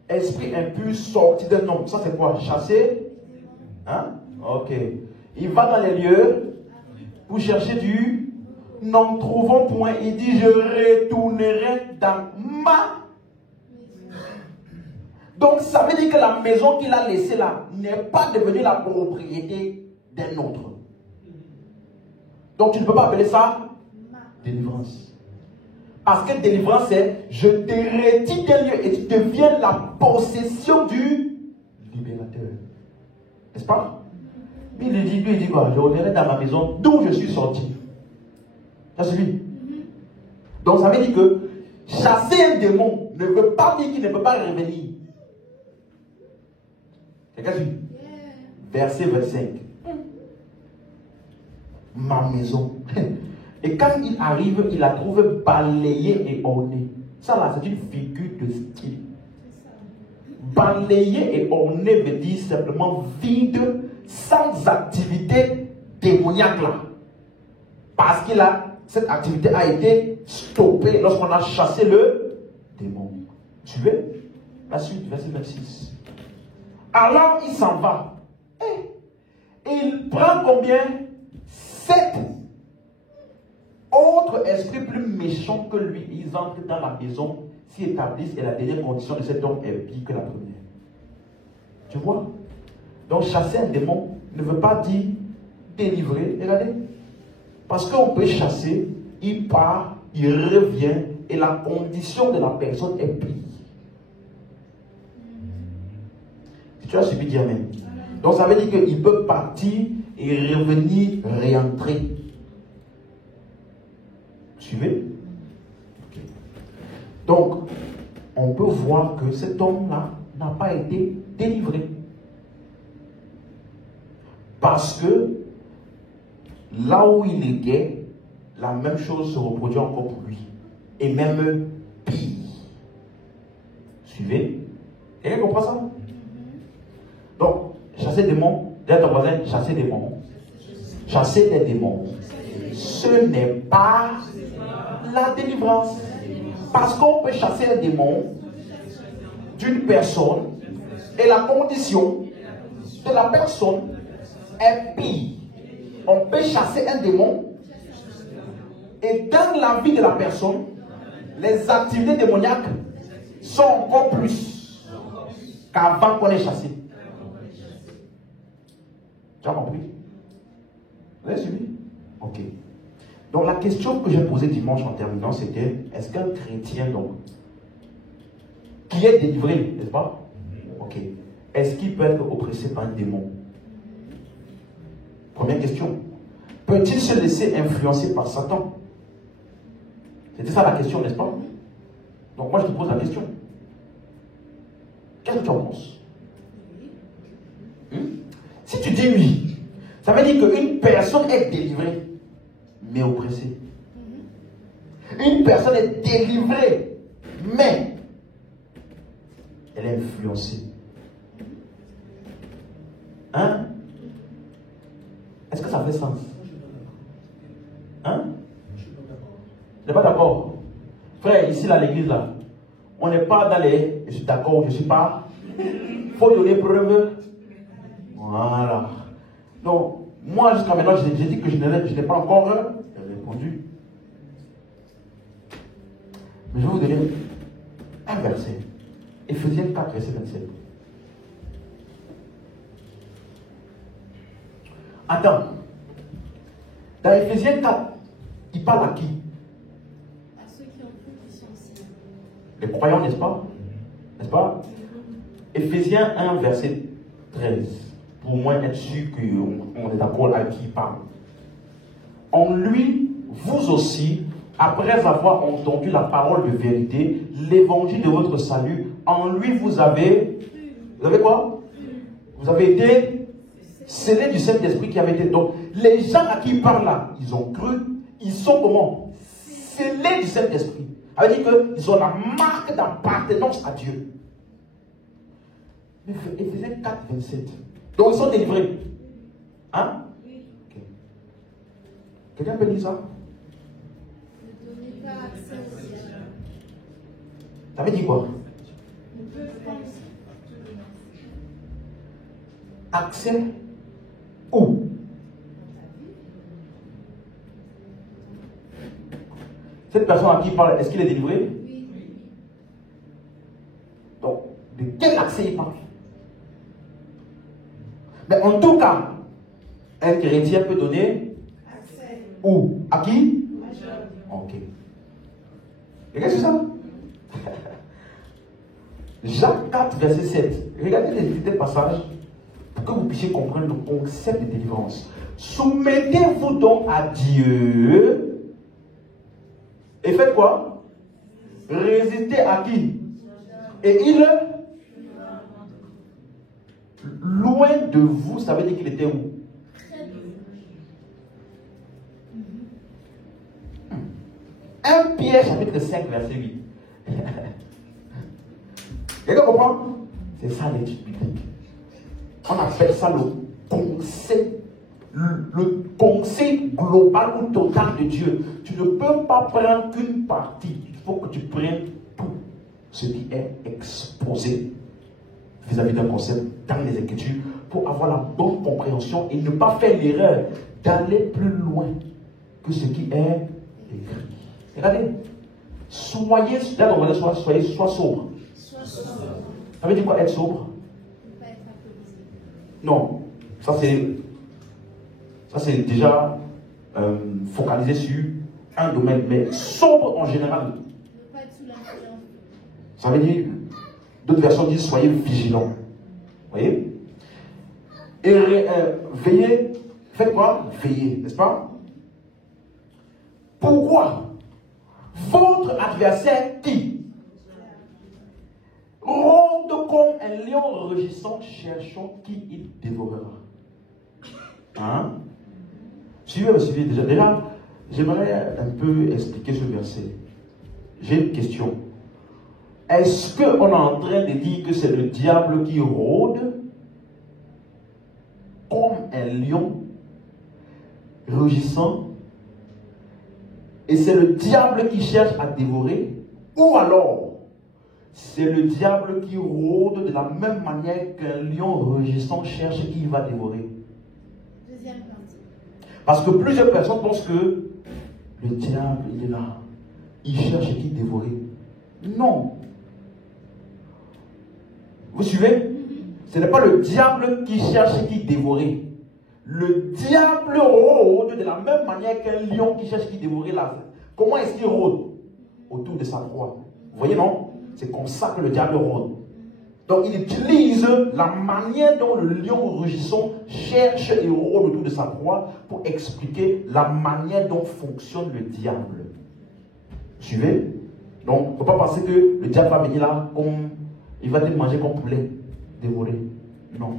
esprit impur sorti d'un homme, ça c'est quoi? Chasser? Hein? Ok. Il va dans les lieux pour chercher du n'en trouvant point. Il dit, je retournerai dans ma. Donc ça veut dire que la maison qu'il a laissée là n'est pas devenue la propriété d'un autre. Donc tu ne peux pas appeler ça délivrance. Parce que délivrance c'est je te retire des lieux et tu deviens la possession du libérateur. N'est-ce pas? Lui il dit quoi? Je reviendrai dans ma maison d'où je suis sorti. Ça suffit. Donc ça veut dire que chasser un démon ne veut pas dire qu'il ne peut pas revenir. Quelqu'un suit? Verset 25. Ma maison. Et quand il arrive, il la trouve balayée et ornée. Ça là, c'est une figure de style. Balayée et ornée veut dire simplement vide, sans activité démoniaque là. Parce que cette activité a été stoppée lorsqu'on a chassé le démon. Suivez la suite, verset 26. Alors il s'en va. Et il prend combien? 7 autres esprits plus méchants que lui. Ils entrent dans la maison, s'y établissent et la dernière condition de cet homme est pire que la première. Tu vois? Donc chasser un démon ne veut pas dire délivrer. Regardez. Parce qu'on peut chasser, il part, il revient et la condition de la personne est pire. Tu as suivi, dire Amen. Donc ça veut dire qu'il peut partir et revenir, réentrer. Suivez? Okay. Donc, on peut voir que cet homme-là n'a pas été délivré. Parce que là où il était, la même chose se reproduit encore pour lui. Et même pire. Suivez? Quelqu'un comprend ça? Donc, chasser des démons, dis à ton voisin, chasser des démons. Chasser des démons. Ce n'est pas la délivrance. Parce qu'on peut chasser un démon d'une personne et la condition de la personne est pire. On peut chasser un démon et dans la vie de la personne, les activités démoniaques sont encore plus qu'avant qu'on ait chassé. Tu as compris? Vous avez suivi? Ok. Donc la question que j'ai posée dimanche en terminant, c'était, est-ce qu'un chrétien, donc, qui est délivré, n'est-ce pas? Ok. Est-ce qu'il peut être oppressé par un démon? Première question. Peut-il se laisser influencer par Satan? C'était ça la question, n'est-ce pas? Donc moi je te pose la question. Qu'est-ce que tu en penses? Si tu dis oui, ça veut dire qu'une personne est délivrée, mais oppressée. Une personne est délivrée, mais elle est influencée. Hein? Est-ce que ça fait sens? Hein? Je n'ai pas d'accord. Frère, ici, là, l'église, là, on n'est pas dans les... Je suis d'accord, je ne suis pas. Il faut donner preuve. Voilà. Donc, moi, jusqu'à maintenant, j'ai dit que je n'ai pas encore répondu. Mais je vais vous donner un verset. Ephésiens 4, verset 27. Attends. Dans Ephésiens 4, il parle à qui? À ceux qui ont cru qu'ils sont anciens. Les croyants, n'est-ce pas? N'est-ce pas? Ephésiens 1, verset 13. Pour moi, être sûr qu'on est d'accord à qui il parle. En lui, vous aussi, après avoir entendu la parole de vérité, l'évangile de votre salut, en lui vous avez quoi? Vous avez été scellés du Saint-Esprit qui avait été. Donc, les gens à qui il parle là, ils ont cru, ils sont comment? Scellés du Saint-Esprit. Ça veut dire qu'ils ont la marque d'appartenance à Dieu. Mais Ephésiens 4, 27. Donc, ils sont délivrés. Hein? Okay. Quelqu'un peut dire ça? Ne donnez pas accès au diable. Ça veut dire quoi? Accès où? Cette personne à qui il parle, est-ce qu'il est délivré? Oui. Donc, de quel accès il parle? Mais en tout cas, un chrétien peut donner Accès. où? À qui? À Dieu. Ok. Et qu'est-ce que c'est ça? Jacques 4, verset 7. Regardez les passages pour que vous puissiez comprendre le concept de délivrance. Soumettez-vous donc à Dieu et faites quoi? Résistez à qui? Et il, loin de vous, ça veut dire qu'il était où? 1 Pierre chapitre 5 verset 8. Quelqu'un comprend? C'est ça l'étude biblique. On appelle ça le conseil global ou total de Dieu. Tu ne peux pas prendre qu'une partie. Il faut que tu prennes tout ce qui est exposé vis-à-vis d'un concept dans les Écritures pour avoir la bonne compréhension et ne pas faire l'erreur d'aller plus loin que ce qui est écrit. Regardez, soyez soit sobre. Ça veut dire quoi être sobre? Ne pas être alcoolisé. Non, ça c'est déjà focalisé sur un domaine, mais sobre en général. Ne pas être sous l'influence. Ça veut dire, d'autres versions disent soyez vigilants. Vous voyez? Et veillez, faites quoi? Veillez, n'est-ce pas? Pourquoi? Votre adversaire qui rôde comme un lion rugissant, cherchant qui il dévorera. Hein? Suivez déjà. Déjà, j'aimerais un peu expliquer ce verset. J'ai une question. Est-ce qu'on est en train de dire que c'est le diable qui rôde comme un lion rugissant et c'est le diable qui cherche à dévorer? Ou alors c'est le diable qui rôde de la même manière qu'un lion rugissant cherche qui il va dévorer? Deuxième partie. Parce que plusieurs personnes pensent que le diable, il est là. Il cherche qui dévorer. Non. Vous suivez? Ce n'est pas le diable qui cherche qui dévorer. Le diable rôde de la même manière qu'un lion qui cherche qui dévorer là. Comment est-ce qu'il rôde? Autour de sa proie. Vous voyez, non? C'est comme ça que le diable rôde. Donc il utilise la manière dont le lion rugissant cherche et rôde autour de sa proie pour expliquer la manière dont fonctionne le diable. Suivez? Donc, il ne faut pas penser que le diable va venir là comme il va te manger comme poulet, dévorer. Non.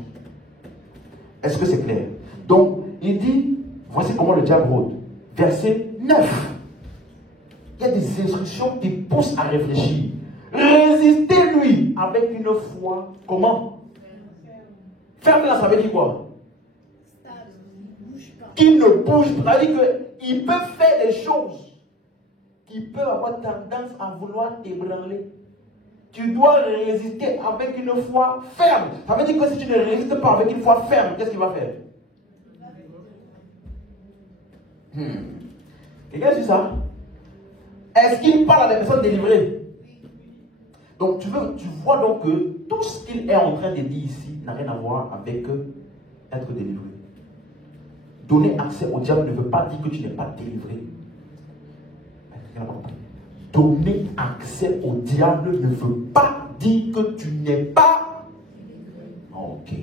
Est-ce que c'est clair? Donc, il dit, voici comment le diable rôde. Verset 9. Il y a des instructions qui poussent à réfléchir. Résistez-lui avec une foi. Comment? Ferme là, ça veut dire quoi? Qu'il ne bouge pas. Ça veut dire qu'il peut faire des choses qui peuvent avoir tendance à vouloir t'ébranler. Tu dois résister avec une foi ferme. Ça veut dire que si tu ne résistes pas avec une foi ferme, qu'est-ce qu'il va faire? Quelqu'un dit ça? Est-ce qu'il parle à des personnes délivrées? Donc tu vois donc que tout ce qu'il est en train de dire ici n'a rien à voir avec être délivré. Donner accès au diable ne veut pas dire que tu n'es pas délivré. Donner accès au diable ne veut pas dire que tu n'es pas. Ok.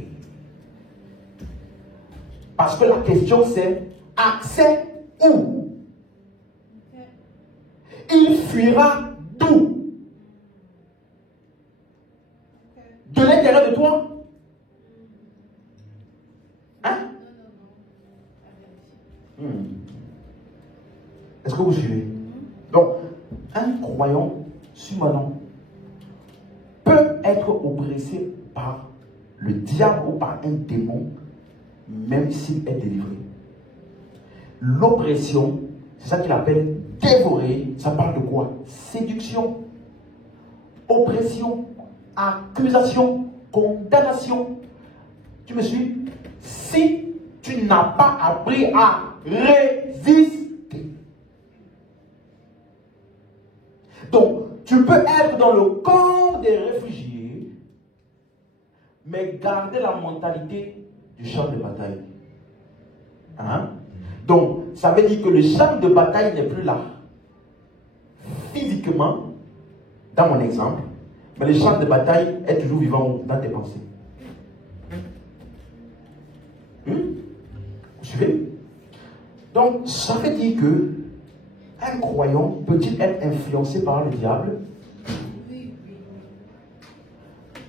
Parce que la question c'est accès où? Il fuira d'où? De l'intérieur de toi? Hein? Est-ce que vous suivez? Donc, un croyant submanant peut être oppressé par le diable ou par un démon, même s'il est délivré. L'oppression, c'est ça qu'il appelle dévorer. Ça parle de quoi? Séduction, oppression, accusation, condamnation. Tu me suis? Si tu n'as pas appris à résister. Donc, tu peux être dans le corps des réfugiés, mais garder la mentalité du champ de bataille. Hein? Donc, ça veut dire que le champ de bataille n'est plus là. Physiquement, dans mon exemple, mais le champ de bataille est toujours vivant dans tes pensées. Vous suivez? Donc, ça veut dire que un croyant peut-il être influencé par le diable?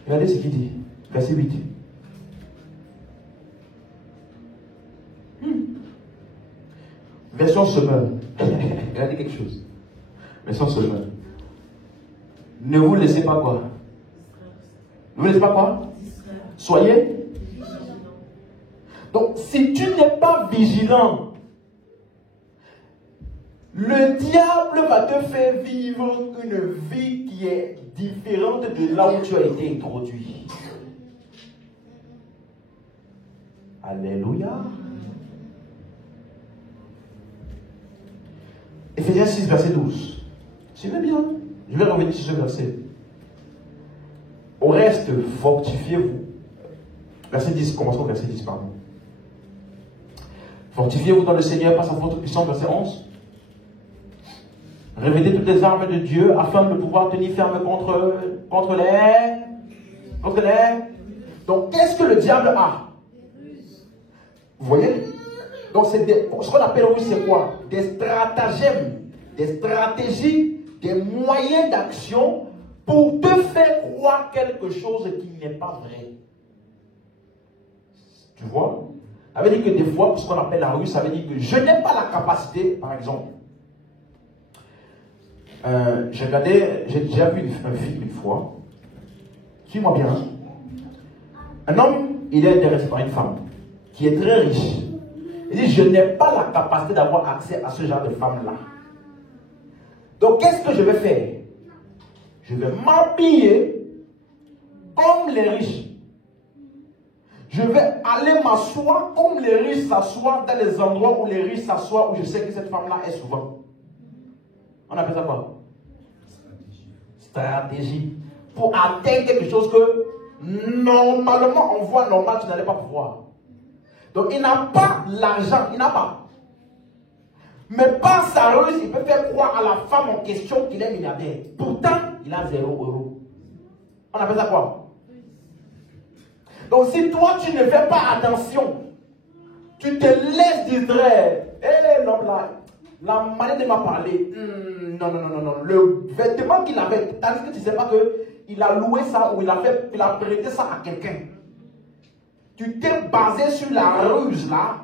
Regardez ce qu'il dit. Verset 8. Version semeur. Regardez quelque chose. Version semeur. Ne vous laissez pas quoi? Ne vous laissez pas quoi? Soyez. Donc, si tu n'es pas vigilant, le diable va te faire vivre une vie qui est différente de là où tu as été introduit. Alléluia. Éphésiens 6, verset 12. Suivez bien. Je vais revenir sur ce verset. Au reste, fortifiez-vous. Verset 10, commençons au verset 10, pardon. Fortifiez-vous dans le Seigneur par sa force puissante, verset 11. Revêtez toutes les armes de Dieu afin de pouvoir tenir ferme contre les. Donc, qu'est-ce que le diable a? Vous voyez? Donc, ce qu'on appelle ruse, c'est quoi? Des stratagèmes, des stratégies, des moyens d'action pour te faire croire quelque chose qui n'est pas vrai. Tu vois? Ça veut dire que des fois, ce qu'on appelle la ruse, ça veut dire que je n'ai pas la capacité, par exemple. J'ai déjà vu un film une fois. Suis-moi bien. Un homme, il est intéressé par une femme qui est très riche. Il dit, je n'ai pas la capacité d'avoir accès à ce genre de femme-là. Donc, qu'est-ce que je vais faire? Je vais m'habiller comme les riches. Je vais aller m'asseoir comme les riches s'assoient dans les endroits où les riches s'assoient, où je sais que cette femme-là est souvent. On appelle ça quoi? Stratégie. Pour atteindre quelque chose que normalement, on voit normal, tu n'allais pas pouvoir. Donc, il n'a pas l'argent, il n'a pas. Mais par sa ruse, il peut faire croire à la femme en question qu'il est milliardaire. Pourtant, il a 0 €. On appelle ça quoi? Donc, si toi, tu ne fais pas attention, tu te laisses distraire. Eh, l'homme là, la manière de m'a parlé, non. Le vêtement qu'il avait, tandis que tu ne sais pas qu'il a loué ça ou il a prêté ça à quelqu'un. Tu t'es basé sur la ruse là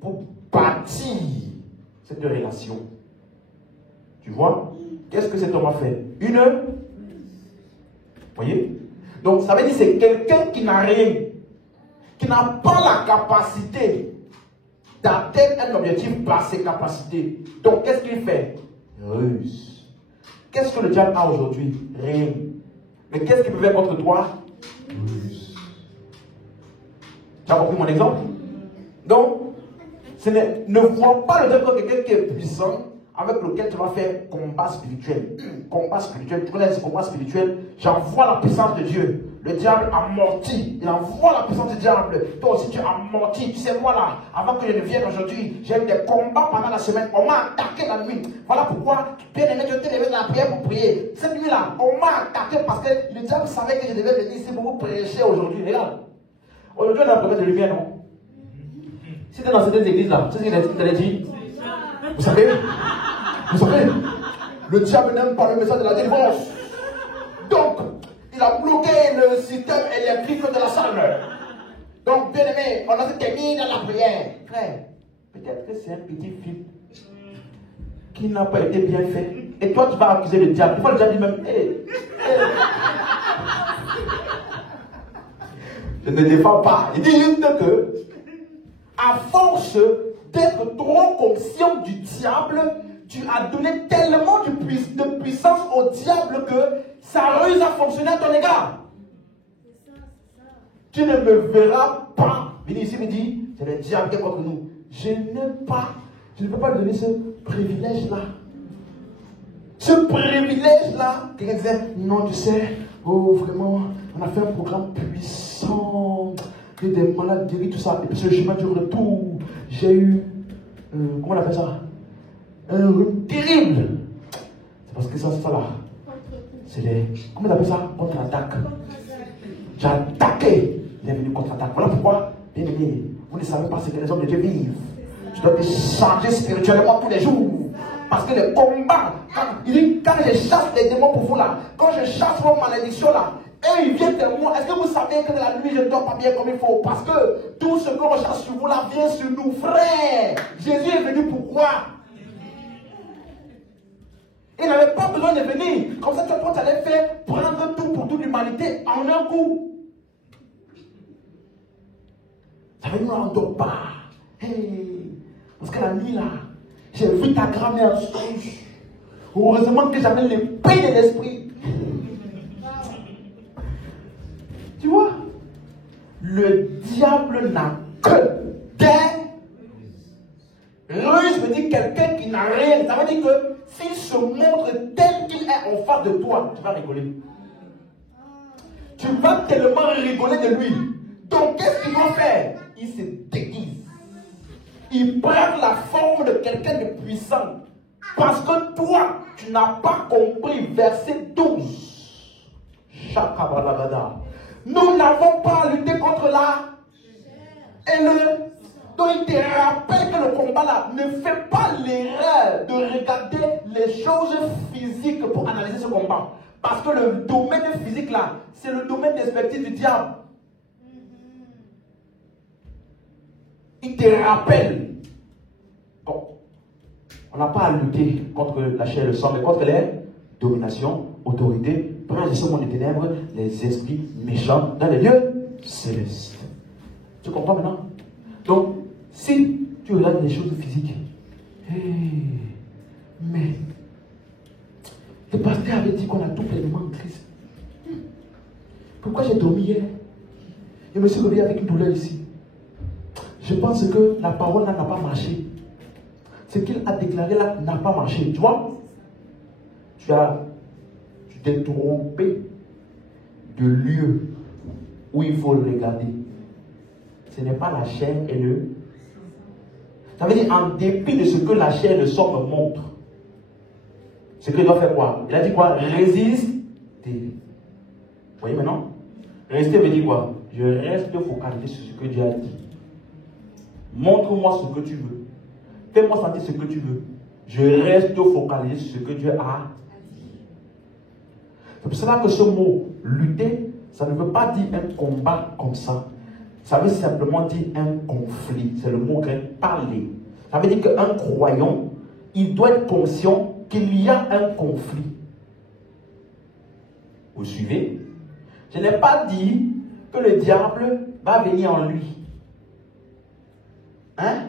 pour bâtir cette relation. Tu vois? Qu'est-ce que cet homme a fait? Voyez? Donc ça veut dire que c'est quelqu'un qui n'a rien, qui n'a pas la capacité d'atteindre un objectif par ses capacités. Donc qu'est-ce qu'il fait? Ruse. Qu'est-ce que le diable a aujourd'hui? Rien. Mais qu'est-ce qu'il peut faire contre toi? Ruse. Tu as compris mon exemple? Donc, ne vois pas le diable comme quelqu'un qui est puissant, avec lequel tu vas faire combat spirituel. Combat spirituel, tu connais ce combat spirituel? J'envoie la puissance de Dieu. Le diable amortit. Il envoie la puissance du diable. Toi aussi tu amortis. Tu sais, moi là, avant que je ne vienne aujourd'hui, j'ai eu des combats pendant la semaine. On m'a attaqué la nuit. Voilà pourquoi, bien aimé, je t'ai levé dans la prière pour prier. Cette nuit là, on m'a attaqué parce que le diable savait que je devais venir ici pour vous prêcher aujourd'hui. Regarde. Aujourd'hui, on a un problème de lumière, non? Si tu es dans cette église là, tu sais ce qu'il a dit? Vous savez, le diable n'aime pas le message de la délivrance. Donc, il a bloqué le système électrique de la salle. Donc, bien aimé, on a terminé dans la prière. Frère, peut-être que c'est un petit film qui n'a pas été bien fait. Et toi, tu vas accuser le diable. Une fois, le diable dit même, je ne défends pas. Il dit juste que, à force d'être trop conscient du diable, tu as donné tellement de puissance au diable que sa ruse a fonctionné à ton égard. Tu ne me verras pas. Viens ici, me dit, c'est le diable qui est contre nous. Je ne peux pas lui donner ce privilège-là. Ce privilège-là, quelqu'un disait, non, tu sais, oh vraiment, on a fait un programme puissant, et des malades guéris, tout ça. Et puis ce chemin du retour, j'ai eu, comment on appelle ça? Un rhume terrible. C'est parce que ça là. C'est les, comment on appelle ça? Contre-attaque. J'ai attaqué. Il est venu contre-attaque. Voilà pourquoi, bien aimé, vous ne savez pas ce que les hommes de Dieu vivent. Tu dois te changer spirituellement tous les jours. Parce que le combat, il dit, quand je chasse les démons pour vous là, quand je chasse vos malédictions là, et ils viennent vers moi. Est-ce que vous savez que de la nuit je ne dors pas bien comme il faut? Parce que tout ce que l'on chasse sur vous là vient sur nous, frère. Jésus est venu pourquoi? Il n'avait pas besoin de venir. Comme ça, toi, tu allais faire prendre tout pour toute l'humanité en un coup. Ça veut dire qu'on ne dort pas. Hey. Parce que la nuit là, j'ai vu ta grand-mère songe. Heureusement que j'avais l'épée de l'esprit. Tu vois, le diable n'a que des ruses. Veut dire quelqu'un qui n'a rien. Ça veut dire que s'il se montre tel qu'il est en face de toi, tu vas rigoler. Tu vas tellement rigoler de lui. Donc qu'est-ce qu'il va faire? Il se déguise. Il prend la forme de quelqu'un de puissant. Parce que toi, tu n'as pas compris. Verset 12. Chakabalagada. Nous n'avons pas à lutter contre la et le. Donc il te rappelle que le combat là, ne fais pas l'erreur de regarder les choses physiques pour analyser ce combat. Parce que le domaine physique là, c'est le domaine d'expertise du diable. Il te rappelle. Bon, on n'a pas à lutter contre la chair et le sang, mais contre les dominations, autorités, princes de ce monde des ténèbres, les esprits méchants dans les lieux célestes. Tu comprends maintenant? Donc, si tu regardes les choses physiques, mais le pasteur avait dit qu'on a tout pleinement en Christ. Pourquoi j'ai dormi hier? Je me suis réveillé avec une douleur ici. Je pense que la parole là n'a pas marché. Ce qu'il a déclaré là n'a pas marché. Tu vois? Tu t'es trompé de lieu où il faut le regarder. Ce n'est pas la chair et le. Ça veut dire en dépit de ce que la chair et le sang me montrent. Ce qu'il doit faire quoi? Il a dit quoi? Résistez. Vous voyez maintenant? Rester veut dire quoi? Je reste focalisé sur ce que Dieu a dit. Montre-moi ce que tu veux. Fais-moi sentir ce que tu veux. Je reste focalisé sur ce que Dieu a dit. C'est pour cela que ce mot lutter, ça ne veut pas dire un combat comme ça. Ça veut simplement dire un conflit. C'est le mot grec parler. Ça veut dire qu'un croyant, il doit être conscient qu'il y a un conflit. Vous suivez? Je n'ai pas dit que le diable va venir en lui. Hein?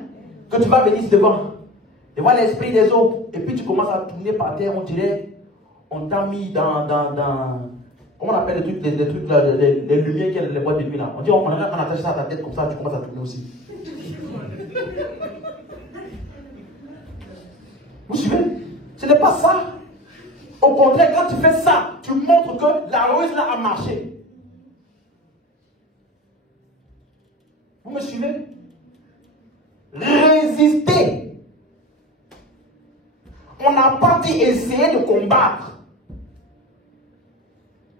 Que tu vas venir devant l'esprit des autres. Et puis tu commences à tourner par terre, on dirait, on t'a mis dans comment on appelle les trucs là, les lumières qui sont les boîtes de nuit là. On dit, on attache ça à ta tête comme ça, tu commences à tourner aussi. Vous suivez? Ce n'est pas ça. Au contraire, quand tu fais ça, tu montres que la ruse là a marché. Vous me suivez? Résister. On n'a pas dit essayer de combattre.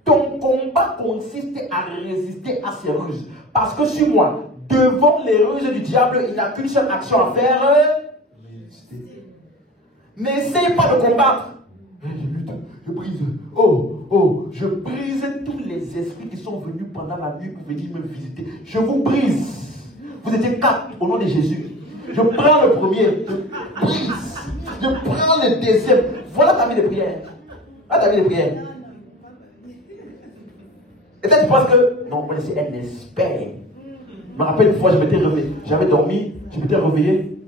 Ton combat consiste à résister à ces ruses. Parce que sur moi, devant les ruses du diable, il n'a qu'une seule action à faire. Résister. N'essaye pas de combattre. Je brise. Je brise tous les esprits qui sont venus pendant la nuit pour venir me visiter. Je vous brise. Vous étiez 4 au nom de Jésus. Je prends le premier. Je brise. Je prends le deuxième. Voilà ta vie de prière. Voilà ta vie de prière. Et là, tu penses que, non, c'est un expert. Je me rappelle une fois, je m'étais réveillé. J'avais dormi, je m'étais réveillé.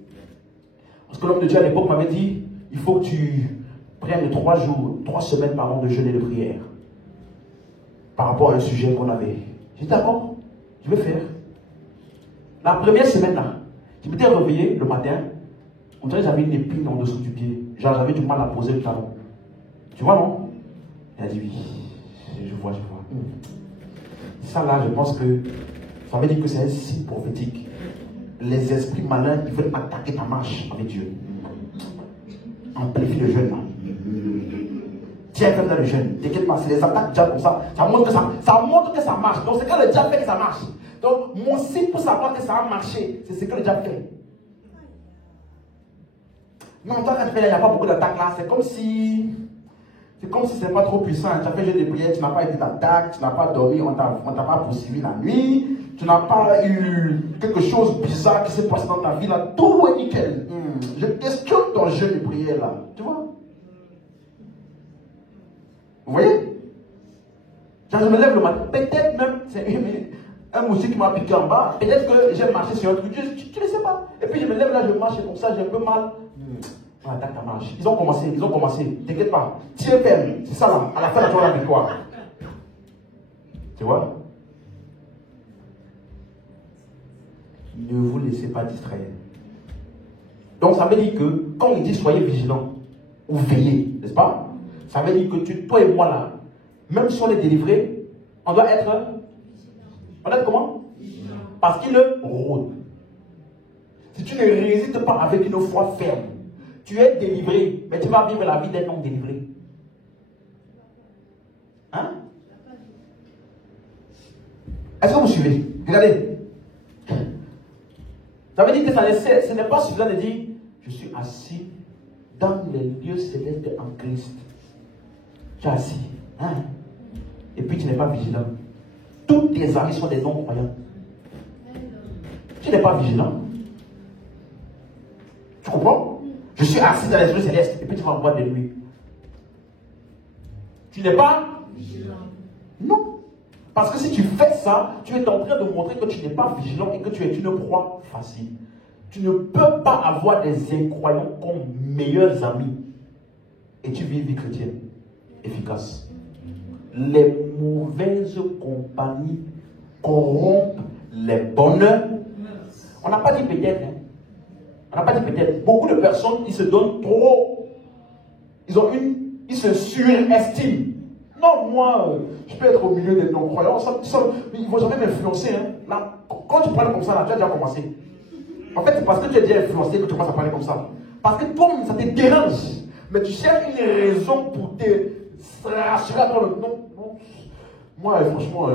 Parce que l'homme de Dieu à l'époque m'avait dit, il faut que tu prennes 3 jours, 3 semaines par an de jeûne et de prière. Par rapport à un sujet qu'on avait. J'ai dit d'accord, je vais faire. La première semaine là, je m'étais réveillé le matin. On dirait que j'avais une épine en dessous du pied. Genre j'avais du mal à poser le talon. Tu vois non? Il a dit oui. Je vois. Ça là, je pense que ça veut dire que c'est un signe prophétique. Les esprits malins, ils veulent attaquer ta marche avec Dieu. Amplifie le jeûne là. Tiens comme dans le jeûne. T'inquiète pas, c'est les attaques déjà comme ça. Ça montre que ça marche. Donc c'est quand le diable fait que ça marche. Donc mon signe pour savoir que ça a marché, c'est ce que le diable fait. Non, toi quand tu fais là, il n'y a pas beaucoup d'attaques là. C'est comme si ce n'est pas trop puissant. Tu as fait jeu de prière, tu n'as pas été d'attaque, tu n'as pas dormi, on t'a pas poursuivi la nuit, tu n'as pas eu quelque chose de bizarre qui s'est passé dans ta vie là. Tout est nickel. Je questionne ton jeu de prière là. Tu vois? Vous voyez? Quand je me lève le matin, peut-être même, c'est un moustique qui m'a piqué en bas, peut-être que j'ai marché sur un truc, tu ne sais pas. Et puis je me lève là, je marche comme ça, j'ai un peu mal. On attaque ta marche. Ils ont commencé. T'inquiète pas. Tiens ferme. C'est ça là. À la fin, tu auras la victoire. Tu vois? Ne vous laissez pas distraire. Donc ça veut dire que quand il dit soyez vigilants ou veillez, n'est-ce pas? Ça veut dire que toi et moi là, même si on est délivré, on doit être. On doit être comment? Vigilant. Parce qu'il rôde. Si tu ne résistes pas avec une foi ferme, tu es délivré, mais tu vas vivre la vie d'un non délivré. Hein? Est-ce que vous suivez? Regardez. Ça veut dire que ce n'est pas suffisant de dire je suis assis dans les lieux célestes en Christ. Tu es assis. Hein? Et puis tu n'es pas vigilant. Tous tes amis sont des non-croyants. Tu n'es pas vigilant. Tu comprends? Je suis assis dans les lieux célestes et puis tu vas en boîte de nuit. Tu n'es pas vigilant. Non. Parce que si tu fais ça, tu es en train de montrer que tu n'es pas vigilant et que tu es une proie facile. Tu ne peux pas avoir des incroyants comme meilleurs amis et tu vis une vie chrétienne efficace. Les mauvaises compagnies corrompent les bonnes. On n'a pas dit peut-être. Hein? On n'a pas dit peut-être. Beaucoup de personnes, ils se donnent trop. Ils se surestiment. Non, moi, je peux être au milieu des non-croyants. Ils ne vont jamais m'influencer. Hein. Là, quand tu parles comme ça, là, tu as déjà commencé. En fait, c'est parce que tu es déjà influencé que tu commences à parler comme ça. Parce que toi, ça te dérange. Mais tu cherches une raison pour te rassurer à toi. Non. Moi, franchement,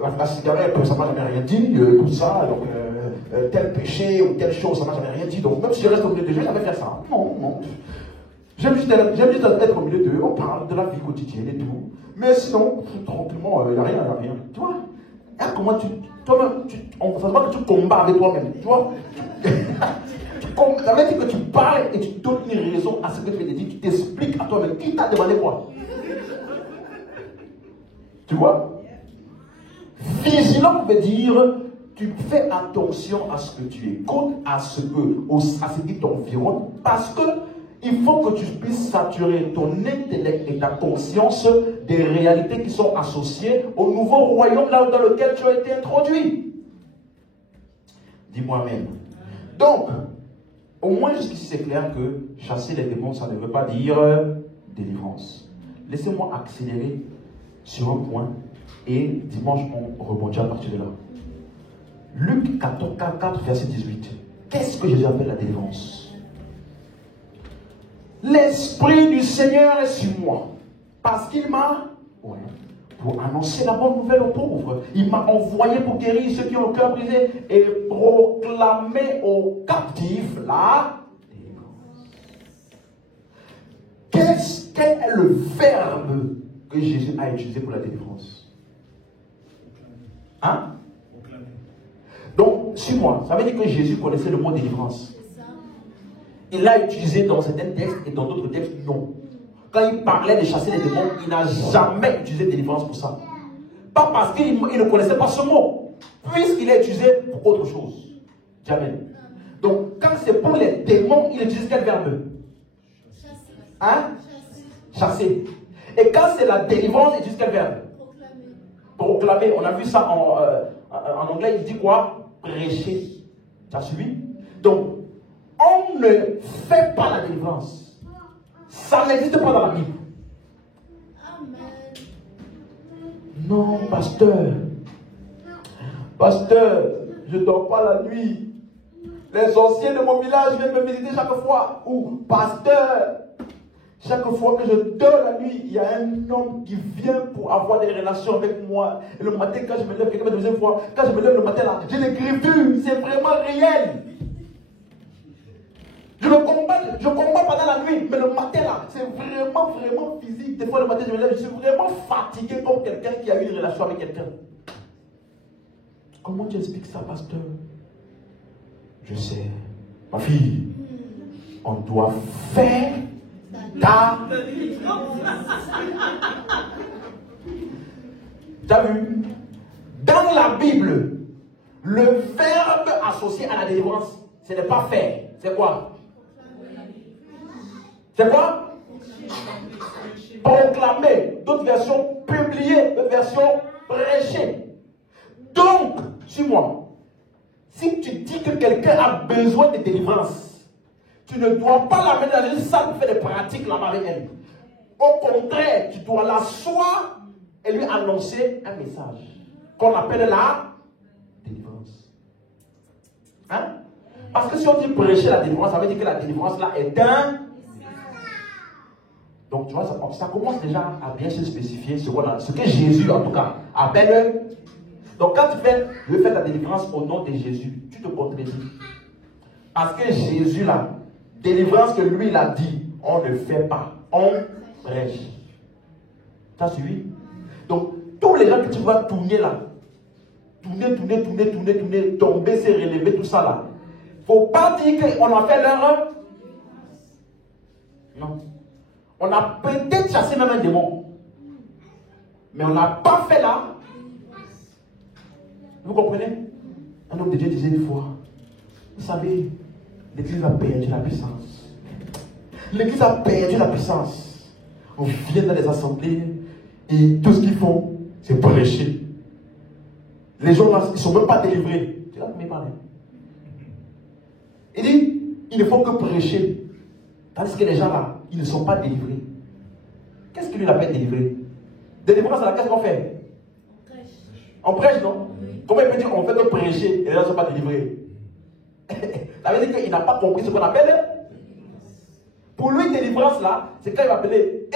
la cigarette, ça ne m'a jamais rien dit. Tout ça, donc, tel péché ou telle chose, ça ne m'a jamais rien dit. Donc, même si je reste au milieu de Dieu, je vais faire ça. Non. J'aime juste être au milieu d'eux, on parle de la vie quotidienne et tout. Mais sinon, tranquillement, il n'y a rien. Tu vois? Et comment on se voit que tu combats avec toi-même. Tu vois? Ça veut dire que tu parles et tu donnes une raison à ce que tu veux dire. Tu t'expliques à toi-même. Qui t'a demandé quoi? Tu vois? Vigilant veut dire, tu fais attention à ce que tu écoutes, à ce qui t'environne, parce que il faut que tu puisses saturer ton intellect et ta conscience des réalités qui sont associées au nouveau royaume là dans lequel tu as été introduit. Dis-moi même. Donc, au moins jusqu'ici c'est clair que chasser les démons, ça ne veut pas dire délivrance. Laissez-moi accélérer sur un point et dimanche on rebondit à partir de là. Luc 4, verset 18. Qu'est-ce que Jésus appelle la délivrance? L'Esprit du Seigneur est sur moi, parce qu'il m'a, pour annoncer la bonne nouvelle aux pauvres. Il m'a envoyé pour guérir ceux qui ont le cœur brisé et proclamer aux captifs la délivrance. Quel est le verbe que Jésus a utilisé pour la délivrance? Hein? Donc, suis-moi, ça veut dire que Jésus connaissait le mot délivrance. Il l'a utilisé dans certains textes et dans d'autres textes, non. Quand il parlait de chasser les démons, il n'a jamais utilisé délivrance pour ça. Pas parce qu'il ne connaissait pas ce mot, puisqu'il l'a utilisé pour autre chose. Jamais. Donc, quand c'est pour les démons, il utilise quel verbe? Hein? Chasser. Et quand c'est la délivrance, il utilise quel verbe? Proclamer. On a vu ça en anglais, il dit quoi? Prêcher. Tu as suivi? Donc, on ne fait pas la délivrance. Ça n'existe pas dans la Bible. Amen. Non, pasteur. Pasteur, je ne dors pas la nuit. Les anciens de mon village viennent me visiter chaque fois. Ou, pasteur, chaque fois que je dors la nuit, il y a un homme qui vient pour avoir des relations avec moi. Et le matin, quand je me lève, quelqu'un la deuxième fois, quand je me lève le matin là, j'ai les griffes, c'est vraiment réel. Je combat pendant la nuit, mais le matin là, c'est vraiment physique. Des fois le matin, je me lève, je suis vraiment fatigué comme quelqu'un qui a eu une relation avec quelqu'un. Comment tu expliques ça, pasteur? Je sais. Ma fille, on doit faire ta délivrance. Tu as vu? Dans la Bible, le verbe associé à la délivrance, ce n'est pas faire. C'est quoi? C'est quoi? Proclamer. D'autres versions, publier. D'autres versions, prêcher. Donc, suis-moi. Si tu dis que quelqu'un a besoin de délivrance, tu ne dois pas l'amener dans une salle pour faire des pratiques là-bas avec elle. Au contraire, tu dois l'asseoir et lui annoncer un message qu'on appelle la délivrance. Hein? Parce que si on dit prêcher la délivrance, ça veut dire que la délivrance là est un... Donc tu vois, ça commence déjà à bien se spécifier ce que Jésus en tout cas appelle. Donc quand tu fais, je vais faire la délivrance au nom de Jésus, tu te contredis. Parce que Jésus là, délivrance que lui il a dit, on ne fait pas, on prêche. Tu as suivi? Donc tous les gens que tu vas tourner là, tourner, tomber, se relever, tout ça là. Faut pas dire qu'on a fait leur... Non. On a peut-être chassé même un démon. Mais on n'a pas fait là. Vous comprenez? Un homme de Dieu disait une fois, vous savez, l'église a perdu la puissance. L'église a perdu la puissance. On vient dans les assemblées et tout ce qu'ils font, c'est prêcher. Les gens là, ils ne sont même pas délivrés. Tu l'as même parlé. Il dit, il ne faut que prêcher. Tandis que les gens là, ils ne sont pas délivrés. Qu'est-ce qu'il lui appelle délivrer? Délivrance, c'est qu'est-ce qu'on fait? On prêche, non? Comment il peut dire on fait que prêcher et les gens ne sont pas délivrés? Ça veut dire qu'il n'a pas compris ce qu'on appelle. Pour lui, délivrance là, c'est quand il va appeler,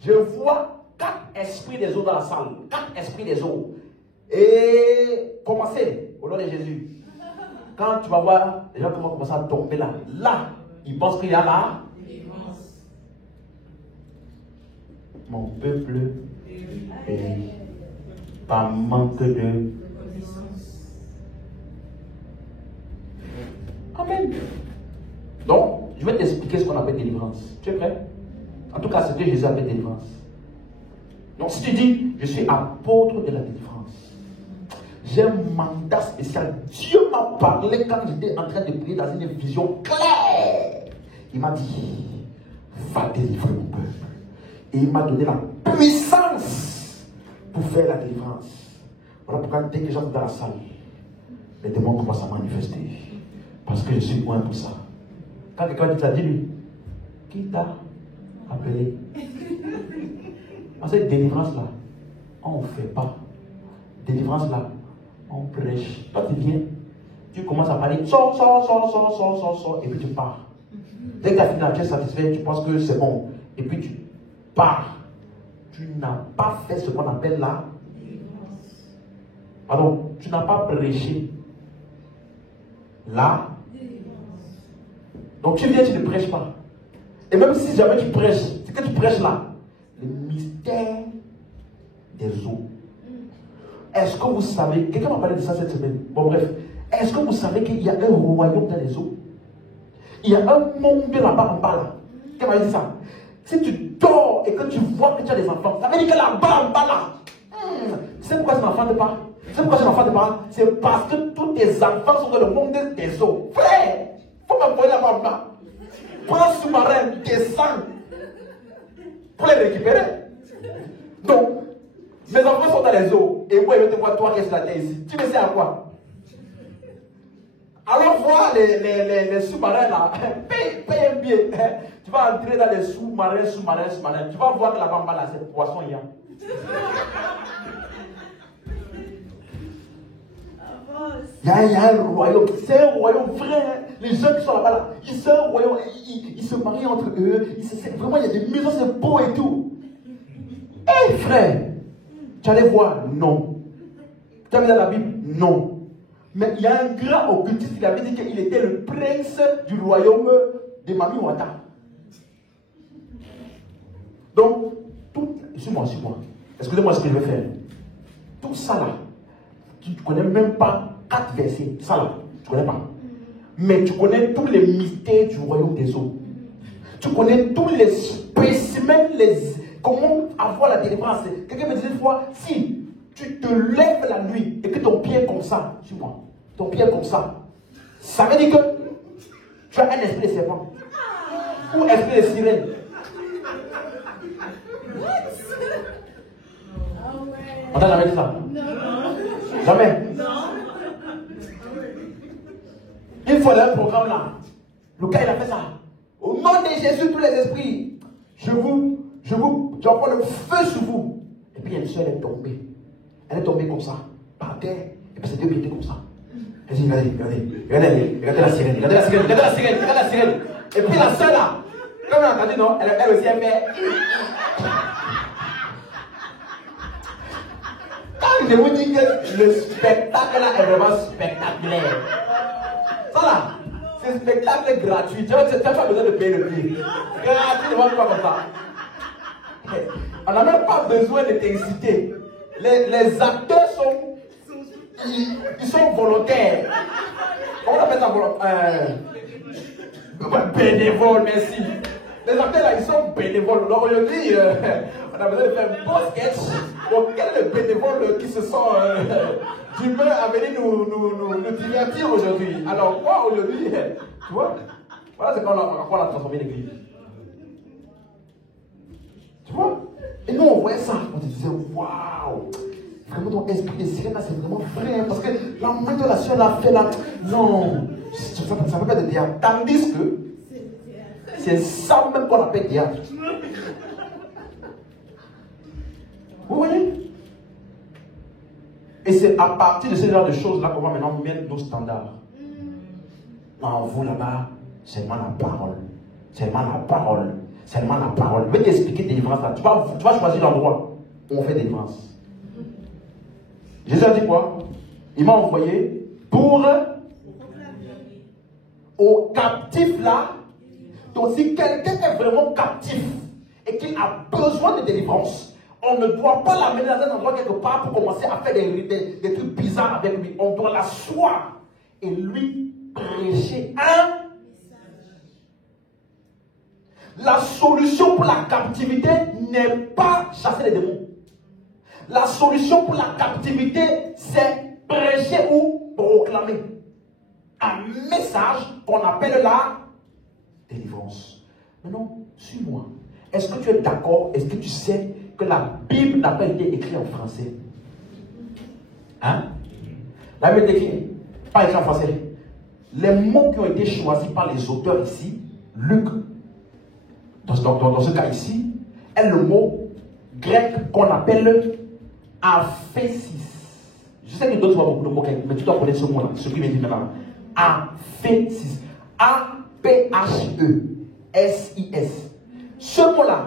je vois 4 esprits des eaux dans la salle. 4 esprits des eaux. Et commencez au nom de Jésus. Quand tu vas voir, les gens vont commencer à tomber là. Là, ils pensent qu'il y a là. Mon peuple périt par manque de connaissance. Amen. Donc, je vais t'expliquer ce qu'on appelle délivrance. Tu es prêt? En tout cas, c'est ce que Jésus appelle délivrance. Donc, si tu dis, je suis apôtre de la délivrance, j'ai un mandat spécial. Dieu m'a parlé quand j'étais en train de prier dans une vision claire. Il m'a dit, va délivrer mon peuple. Et il m'a donné la puissance pour faire la délivrance. Voilà pourquoi dès que j'entre dans la salle, les démons commencent à manifester. Parce que je suis loin pour ça. Quand quelqu'un dit ça, dis-lui, qui t'a appelé? En cette délivrance-là, on ne fait pas. Délivrance-là, on prêche. Toi, tu viens, tu commences à parler, sors, et puis tu pars. Dès que tu as fini, tu es satisfait, tu penses que c'est bon, et puis tu pars. Tu n'as pas fait ce qu'on appelle la délivrance. Pardon, tu n'as pas prêché la délivrance. Donc tu viens, tu ne prêches pas. Et même si jamais tu prêches, c'est que tu prêches là, le mystère des eaux. Est-ce que vous savez, quelqu'un m'a parlé de ça cette semaine, bon bref, est-ce que vous savez qu'il y a un royaume dans les eaux? Il y a un monde là-bas en bas là. Quelqu'un m'a dit ça. Si tu dors et que tu vois que tu as des enfants, ça veut dire que là-bas en bas là, tu sais pourquoi ces enfants ne parlent? Tu sais pourquoi ces enfants ne parlent? C'est parce que tous tes enfants sont dans le monde des eaux. Frère, il faut m'envoyer là-bas en bas. Prends un sous-marin, descends pour les récupérer. Donc, mes enfants sont dans les eaux. Et moi, je te vois toi qui es sur la terre ici. Tu me sais à quoi? Alors voir les sous-marins là. Paye un billet. Tu vas entrer dans les sous-marins. Tu vas voir que la bamba là, c'est poisson hier. Il y a un royaume. C'est un royaume vrai. Les gens qui sont là-bas, là, c'est un royaume. Ils se marient entre eux. Vraiment, il y a des maisons, c'est beau et tout. Hé frère, tu allais voir? Non. Tu as vu dans la Bible? Non. Mais il y a un grand occultiste qui avait dit qu'il était le prince du royaume de Mami Wata. Donc, suis-moi. Excusez-moi ce que je vais faire. Tout ça là, tu ne connais même pas 4 versets. Ça là, tu ne connais pas. Mais tu connais tous les mystères du royaume des eaux. Tu connais tous les spécimens, comment avoir la délivrance. Quelqu'un me disait une fois, si tu te lèves la nuit et que ton pied est comme ça, suis-moi, ton pied est comme ça veut dire que tu as un esprit de serpent ou un esprit de sirène. On t'a jamais dit ça? Non. Jamais? Non. Une fois dans un programme là, le gars il a fait ça. Au nom de Jésus, tous les esprits, j'envoie le feu sur vous. Et puis une soeur est tombée. Elle est tombée comme ça, par terre. Et puis ses 2 pieds étaient comme ça. Elle dit, regardez la sirène. Et puis la soeur là, comme elle a entendu, non, elle aussi elle fait. Quand je vous dis que le spectacle là est vraiment spectaculaire. Ça là, c'est un spectacle gratuit. Tu n'as pas besoin de payer le prix. Gratuit, ne va pas comme ça. On n'a même pas besoin de t'inciter. Les acteurs sont volontaires. Comment on appelle ça volontaire? Bénévole, merci. Les acteurs là, ils sont bénévoles. Donc aujourd'hui, on a besoin de faire un bon sketch. Donc quel est le bénévole qui se sent d'humeur à venir nous divertir aujourd'hui? Alors moi aujourd'hui, tu vois, voilà c'est quand on a transformé l'église. Tu vois? Et nous on voyait ça, on se disait waouh! Vraiment ton esprit de sirène là c'est vraiment vrai. Parce que la main de la soeur l'a fait là. Non, ça ne peut pas être théâtre. Tandis que c'est ça même qu'on appelle théâtre. Vous voyez? Et c'est à partir de ce genre de choses-là qu'on va maintenant mettre nos standards. Non, vous là-bas, seulement la parole. Je vais t'expliquer délivrance là. Tu vas choisir l'endroit où on fait délivrance. Jésus a dit quoi? Il m'a envoyé pour aux captifs là. Donc si quelqu'un est vraiment captif et qu'il a besoin de délivrance, on ne doit pas l'amener dans un endroit quelque part pour commencer à faire des trucs bizarres avec lui. On doit l'asseoir et lui prêcher un. La solution pour la captivité n'est pas chasser les démons. La solution pour la captivité, c'est prêcher ou proclamer un message qu'on appelle la délivrance. Maintenant, suis-moi. Est-ce que tu es d'accord? Est-ce que tu sais que la Bible n'a pas été écrite en français? Hein? La Bible est écrite, pas écrite en français. Les mots qui ont été choisis par les auteurs ici, Luc, dans ce cas ici, est le mot grec qu'on appelle aphésis. Je sais que d'autres voient beaucoup de mots grecs, mais tu dois connaître ce mot-là, ce qui vient dire maintenant. Aphésis. A-P-H-E-S-I-S. Ce mot-là,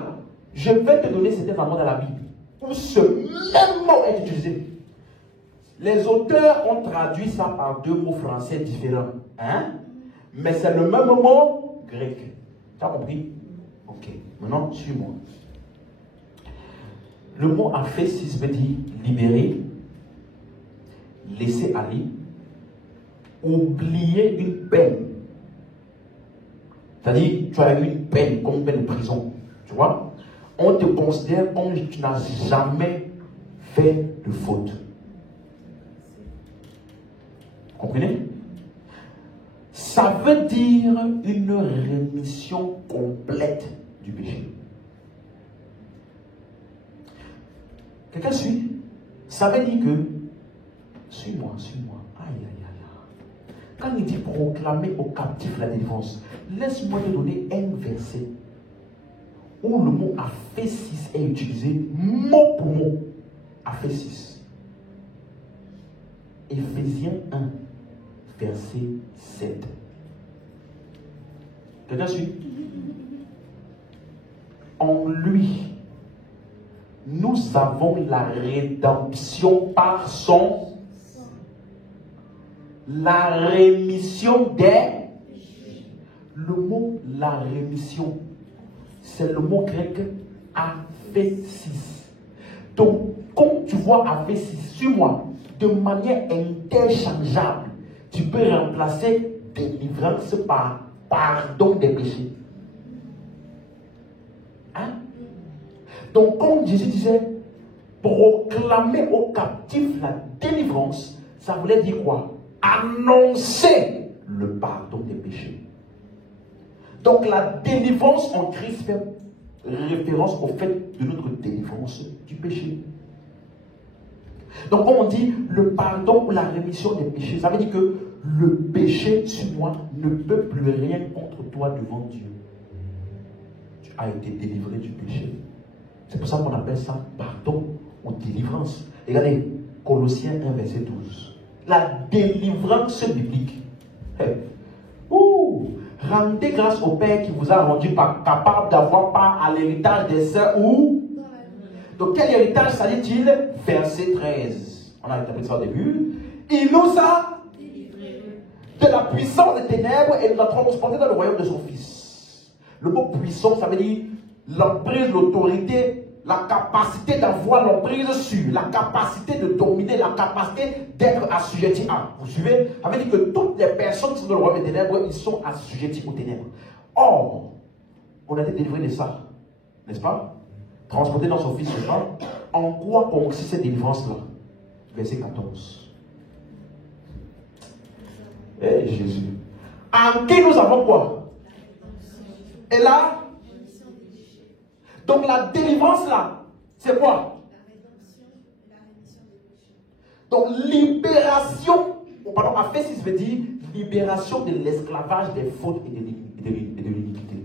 je vais te donner certains endroits dans la Bible où ce même mot est utilisé. Les auteurs ont traduit ça par deux mots français différents. Hein? Mais c'est le même mot grec. Tu as compris? Ok. Maintenant, suis-moi. Le mot aphésis veut dire libérer, laisser aller, oublier une peine. C'est-à-dire, tu as eu une peine, comme une peine de prison. Tu vois? On te considère comme tu n'as jamais fait de faute. Vous comprenez? Ça veut dire une rémission complète du péché. Quelqu'un suit? Ça veut dire que, suis-moi, suis-moi. Aïe, aïe, aïe. Quand il dit proclamer aux captifs la délivrance, laisse-moi te donner un verset où le mot aphésis est utilisé mot pour mot. Aphésis. Éphésiens 1, verset 7. Quelqu'un suit? En lui, nous avons la rédemption par son, la rémission des. Le mot la rémission, c'est le mot grec aphésis. Donc, comme tu vois aphésis, suis-moi, de manière interchangeable, tu peux remplacer délivrance par pardon des péchés. Hein? Donc, comme Jésus disait, proclamer aux captifs la délivrance, ça voulait dire quoi? Annoncer le pardon des péchés. Donc, la délivrance en Christ fait référence au fait de notre délivrance du péché. Donc, comme on dit, le pardon ou la rémission des péchés, ça veut dire que le péché sur moi ne peut plus rien contre toi devant Dieu. Tu as été délivré du péché. C'est pour ça qu'on appelle ça pardon ou délivrance. Regardez, Colossiens 1, verset 12. La délivrance biblique. Rendez grâce au Père qui vous a rendu capable d'avoir part à l'héritage des saints ou. Donc quel héritage s'agit-il? Verset 13. On a établi ça au début. Il nous a de la puissance des ténèbres et nous a transportés dans le royaume de son Fils. Le mot puissance, ça veut dire l'emprise, l'autorité, la capacité d'avoir l'emprise sur, la capacité de dominer, la capacité d'être assujetti à. Vous suivez? Ça veut dire que toutes les personnes qui sont dans le royaume des ténèbres, ils sont assujettis aux ténèbres. Or, on a été délivrés de ça, n'est-ce pas? Transporté dans son Fils, n'est-ce pas? En quoi consiste cette délivrance-là? Verset 14. Eh Jésus. En qui nous avons quoi? Et là? Donc la délivrance là, c'est quoi? Donc libération, pardon, aphésis veut dire libération de l'esclavage des fautes et de l'iniquité.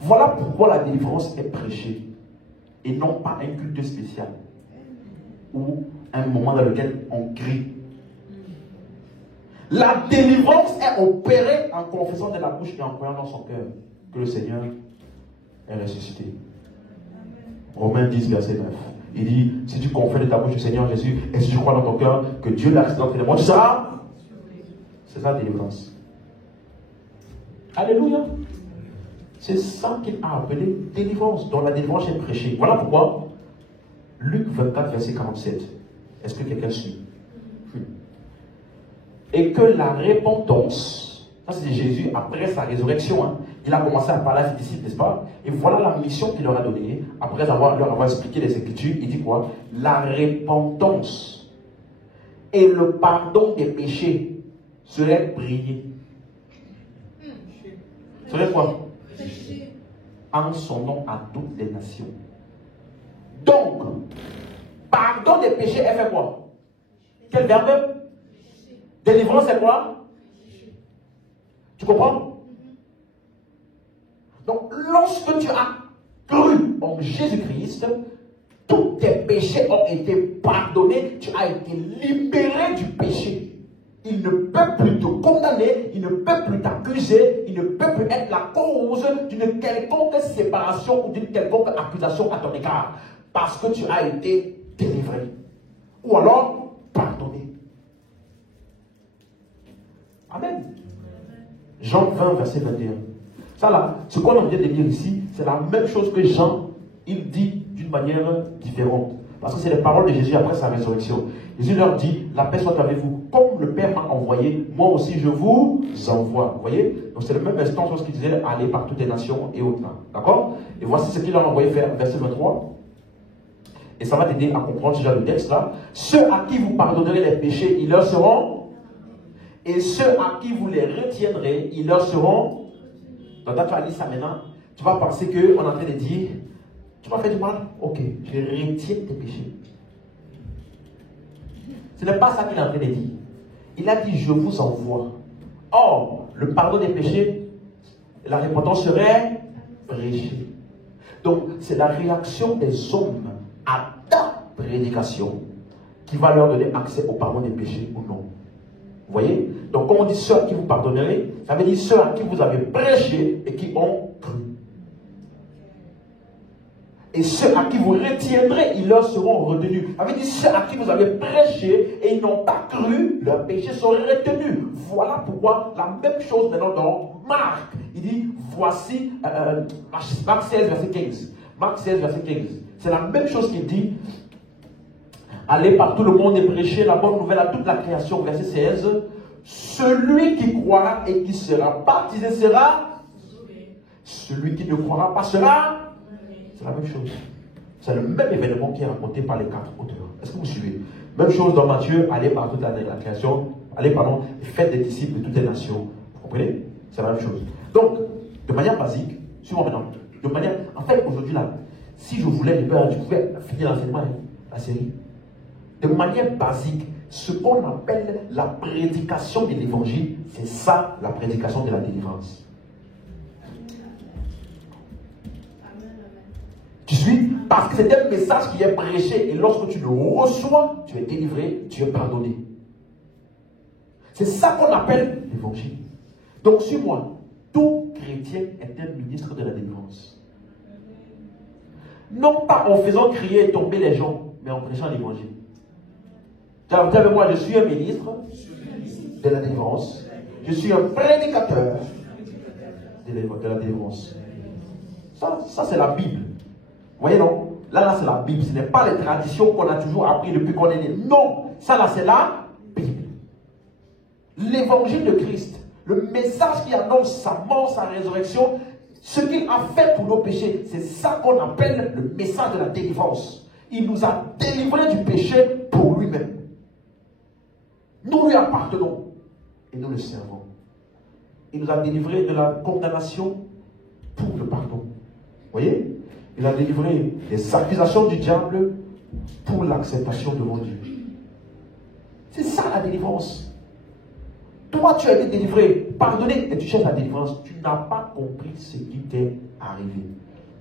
Voilà pourquoi la délivrance est prêchée et non pas un culte spécial ou un moment dans lequel on crie. La délivrance est opérée en confessant de la bouche et en croyant dans son cœur que le Seigneur est ressuscité. Romains 10, verset 9. Il dit, si tu confesses de ta bouche le Seigneur Jésus et si tu crois dans ton cœur que Dieu l'a ressuscité entre les morts, tu seras. C'est ça la délivrance. Alléluia. C'est ça qu'il a appelé délivrance, dont la délivrance est prêchée. Voilà pourquoi Luc 24, verset 47. Est-ce que quelqu'un suit? Et que la repentance, ça c'est Jésus après sa résurrection, hein, il a commencé à parler à ses disciples, n'est-ce pas? Et voilà la mission qu'il leur a donnée, après leur avoir expliqué les Écritures, il dit quoi? La repentance et le pardon des péchés serait prié. Serait quoi? En son nom à toutes les nations. Donc, pardon des péchés, elle fait quoi? Quel verbe? Délivrance, c'est quoi? Tu comprends? Donc, lorsque tu as cru en Jésus-Christ, tous tes péchés ont été pardonnés, tu as été libéré du péché. Il ne peut plus te condamner, il ne peut plus t'accuser, il ne peut plus être la cause d'une quelconque séparation ou d'une quelconque accusation à ton égard. Parce que tu as été délivré. Ou alors, pardonné. Amen. Jean 20, verset 21. Ça là, ce qu'on vient de lire ici, c'est la même chose que Jean, il dit d'une manière différente. Parce que c'est les paroles de Jésus après sa résurrection. Jésus leur dit, la paix soit avec vous. Comme le Père m'a envoyé, moi aussi je vous envoie. Vous voyez? Donc c'est le même instant lorsqu'il disait, allez par toutes les nations et autres. D'accord? Et voici ce qu'il leur a envoyé faire, verset 23. Et ça va t'aider à comprendre déjà le texte là. Ceux à qui vous pardonnerez les péchés, ils leur seront. Et ceux à qui vous les retiendrez, ils leur seront. Donc là, tu vas lire ça maintenant. Tu vas penser qu'on est en train de dire, tu m'as fait du mal? Ok, je retiens tes péchés. Ce n'est pas ça qu'il est en train de dire. Il a dit, je vous envoie. Or, le pardon des péchés, la repentance serait prêchée. Donc, c'est la réaction des hommes à ta prédication qui va leur donner accès au pardon des péchés ou non. Vous voyez? Donc, quand on dit ceux à qui vous pardonnerez, ça veut dire ceux à qui vous avez prêché et qui ont cru. Et ceux à qui vous retiendrez, ils leur seront retenus. Ça veut dire ceux à qui vous avez prêché et ils n'ont pas cru, leurs péchés seront retenus. Voilà pourquoi la même chose maintenant dans Marc. Il dit, voici, Marc 16, verset 15. Marc 16, verset 15. C'est la même chose qu'il dit. Allez par tout le monde et prêchez la bonne nouvelle à toute la création. Verset 16. Celui qui croira et qui sera baptisé sera sauvé. Celui qui ne croira pas sera. C'est la même chose. C'est le même événement qui est raconté par les 4 auteurs. Est-ce que vous suivez? Même chose dans Matthieu, allez par toute la création, allez, pardon, faites des disciples de toutes les nations. Vous comprenez? C'est la même chose. Donc, de manière basique, suivons maintenant. De manière, en fait, aujourd'hui là, si je voulais, je pouvais finir l'enseignement, la série. De manière basique, ce qu'on appelle la prédication de l'évangile, c'est ça, la prédication de la délivrance. Tu suis? Parce que c'est un message qui est prêché et lorsque tu le reçois, tu es délivré, tu es pardonné. C'est ça qu'on appelle l'évangile. Donc, suis-moi, tout chrétien est un ministre de la délivrance. Non pas en faisant crier et tomber les gens, mais en prêchant l'évangile. Moi, je suis un ministre de la délivrance. Je suis un prédicateur de la délivrance. Ça c'est la Bible. Vous voyez, non? Là, c'est la Bible. Ce n'est pas les traditions qu'on a toujours appris depuis qu'on est né. Non, ça là, c'est la Bible. L'évangile de Christ, le message qui annonce sa mort, sa résurrection, ce qu'il a fait pour nos péchés, c'est ça qu'on appelle le message de la délivrance. Il nous a délivrés du péché pour lui-même. Nous lui appartenons et nous le servons. Il nous a délivrés de la condamnation pour le pardon. Vous voyez? Il a délivré des accusations du diable pour l'acceptation devant Dieu. C'est ça la délivrance. Toi, tu as été délivré, pardonné, et tu cherches la délivrance. Tu n'as pas compris ce qui t'est arrivé.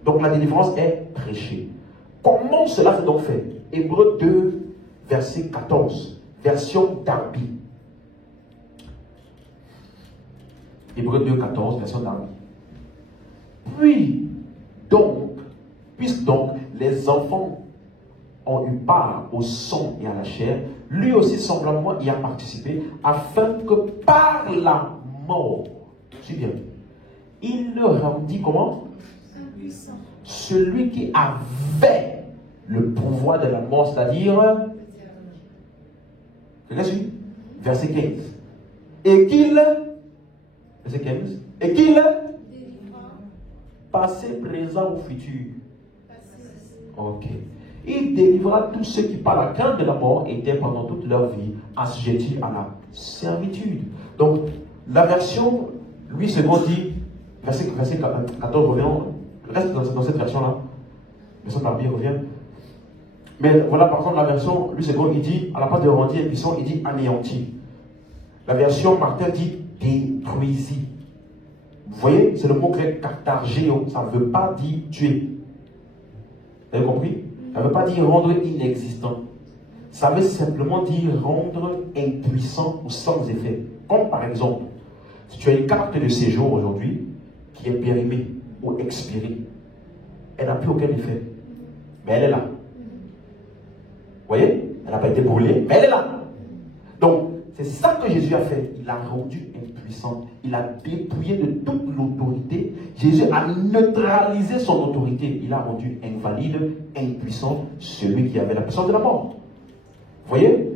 Donc la délivrance est prêchée. Comment cela s'est donc fait? Hébreux 2, verset 14, version Darby. Hébreux 2, 14, version Darby. Puisque donc les enfants ont eu part au sang et à la chair, lui aussi semblablement y a participé, afin que par la mort, suis bien, il le rendit comment? Impuissant. Celui qui avait le pouvoir de la mort, c'est-à-dire, verset 15. Et qu'il, verset 15, et qu'il, passé, présent ou futur. Ok. Il délivra tous ceux qui, par la crainte de la mort, étaient pendant toute leur vie assujettis à la servitude. Donc, la version, Louis II dit, verset 14 revient, reste dans cette version-là. Version Barbier revient. Mais voilà, par contre, la version, Louis II, il dit, à la place de rendu impuissant, il dit anéanti. La version Martin dit détruisit. Vous voyez, c'est le mot grec kathargéo, ça ne veut pas dire tuer. Vous avez compris? Ça ne veut pas dire rendre inexistant. Ça veut simplement dire rendre impuissant ou sans effet. Comme par exemple, si tu as une carte de séjour aujourd'hui qui est périmée ou expirée, elle n'a plus aucun effet. Mais elle est là. Vous voyez? Elle n'a pas été brûlée, mais elle est là. Donc, c'est ça que Jésus a fait. Il a rendu impuissant. Il a dépouillé de toute l'autorité. Jésus a neutralisé son autorité. Il a rendu invalide, impuissant, celui qui avait la puissance de la mort. Vous voyez?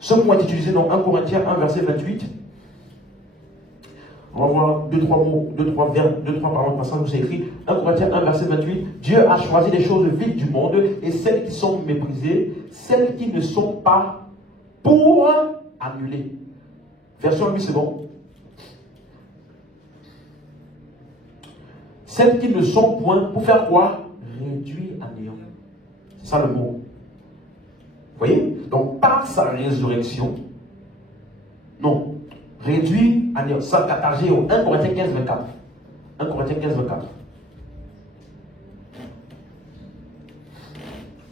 Ce mot est utilisé dans 1 Corinthiens 1, verset 28. On va voir deux, trois passages où c'est écrit. 1 Corinthiens 1, verset 28. Dieu a choisi les choses vides du monde et celles qui sont méprisées, celles qui ne sont pas, pour annuler. Version 8 secondes. Celles qui ne sont point, pour faire quoi? Réduire à néant. C'est ça le mot. Vous voyez? Donc, par sa résurrection, non, réduit à néant. Ça, cathargé au 1 Corinthiens 15, 24. 1 Corinthiens 15, 24.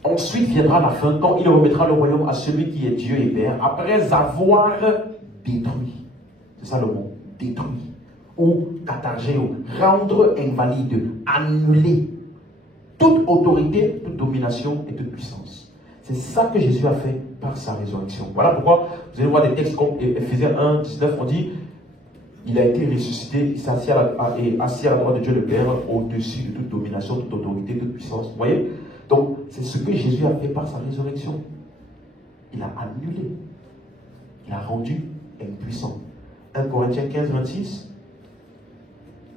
Ensuite viendra la fin, quand il remettra le royaume à celui qui est Dieu et Père, après avoir détruit. C'est ça le mot, détruit. Ou cathargéo, rendre invalide, annuler toute autorité, toute domination et toute puissance. C'est ça que Jésus a fait par sa résurrection. Voilà pourquoi vous allez voir des textes comme Ephésiens 1, 19, on dit il a été ressuscité, il s'est assis à la droite de Dieu le Père, au-dessus de toute domination, toute autorité, toute puissance. Vous voyez? Donc, c'est ce que Jésus a fait par sa résurrection. Il a annulé. Il a rendu impuissant. 1 Corinthiens 15, 26.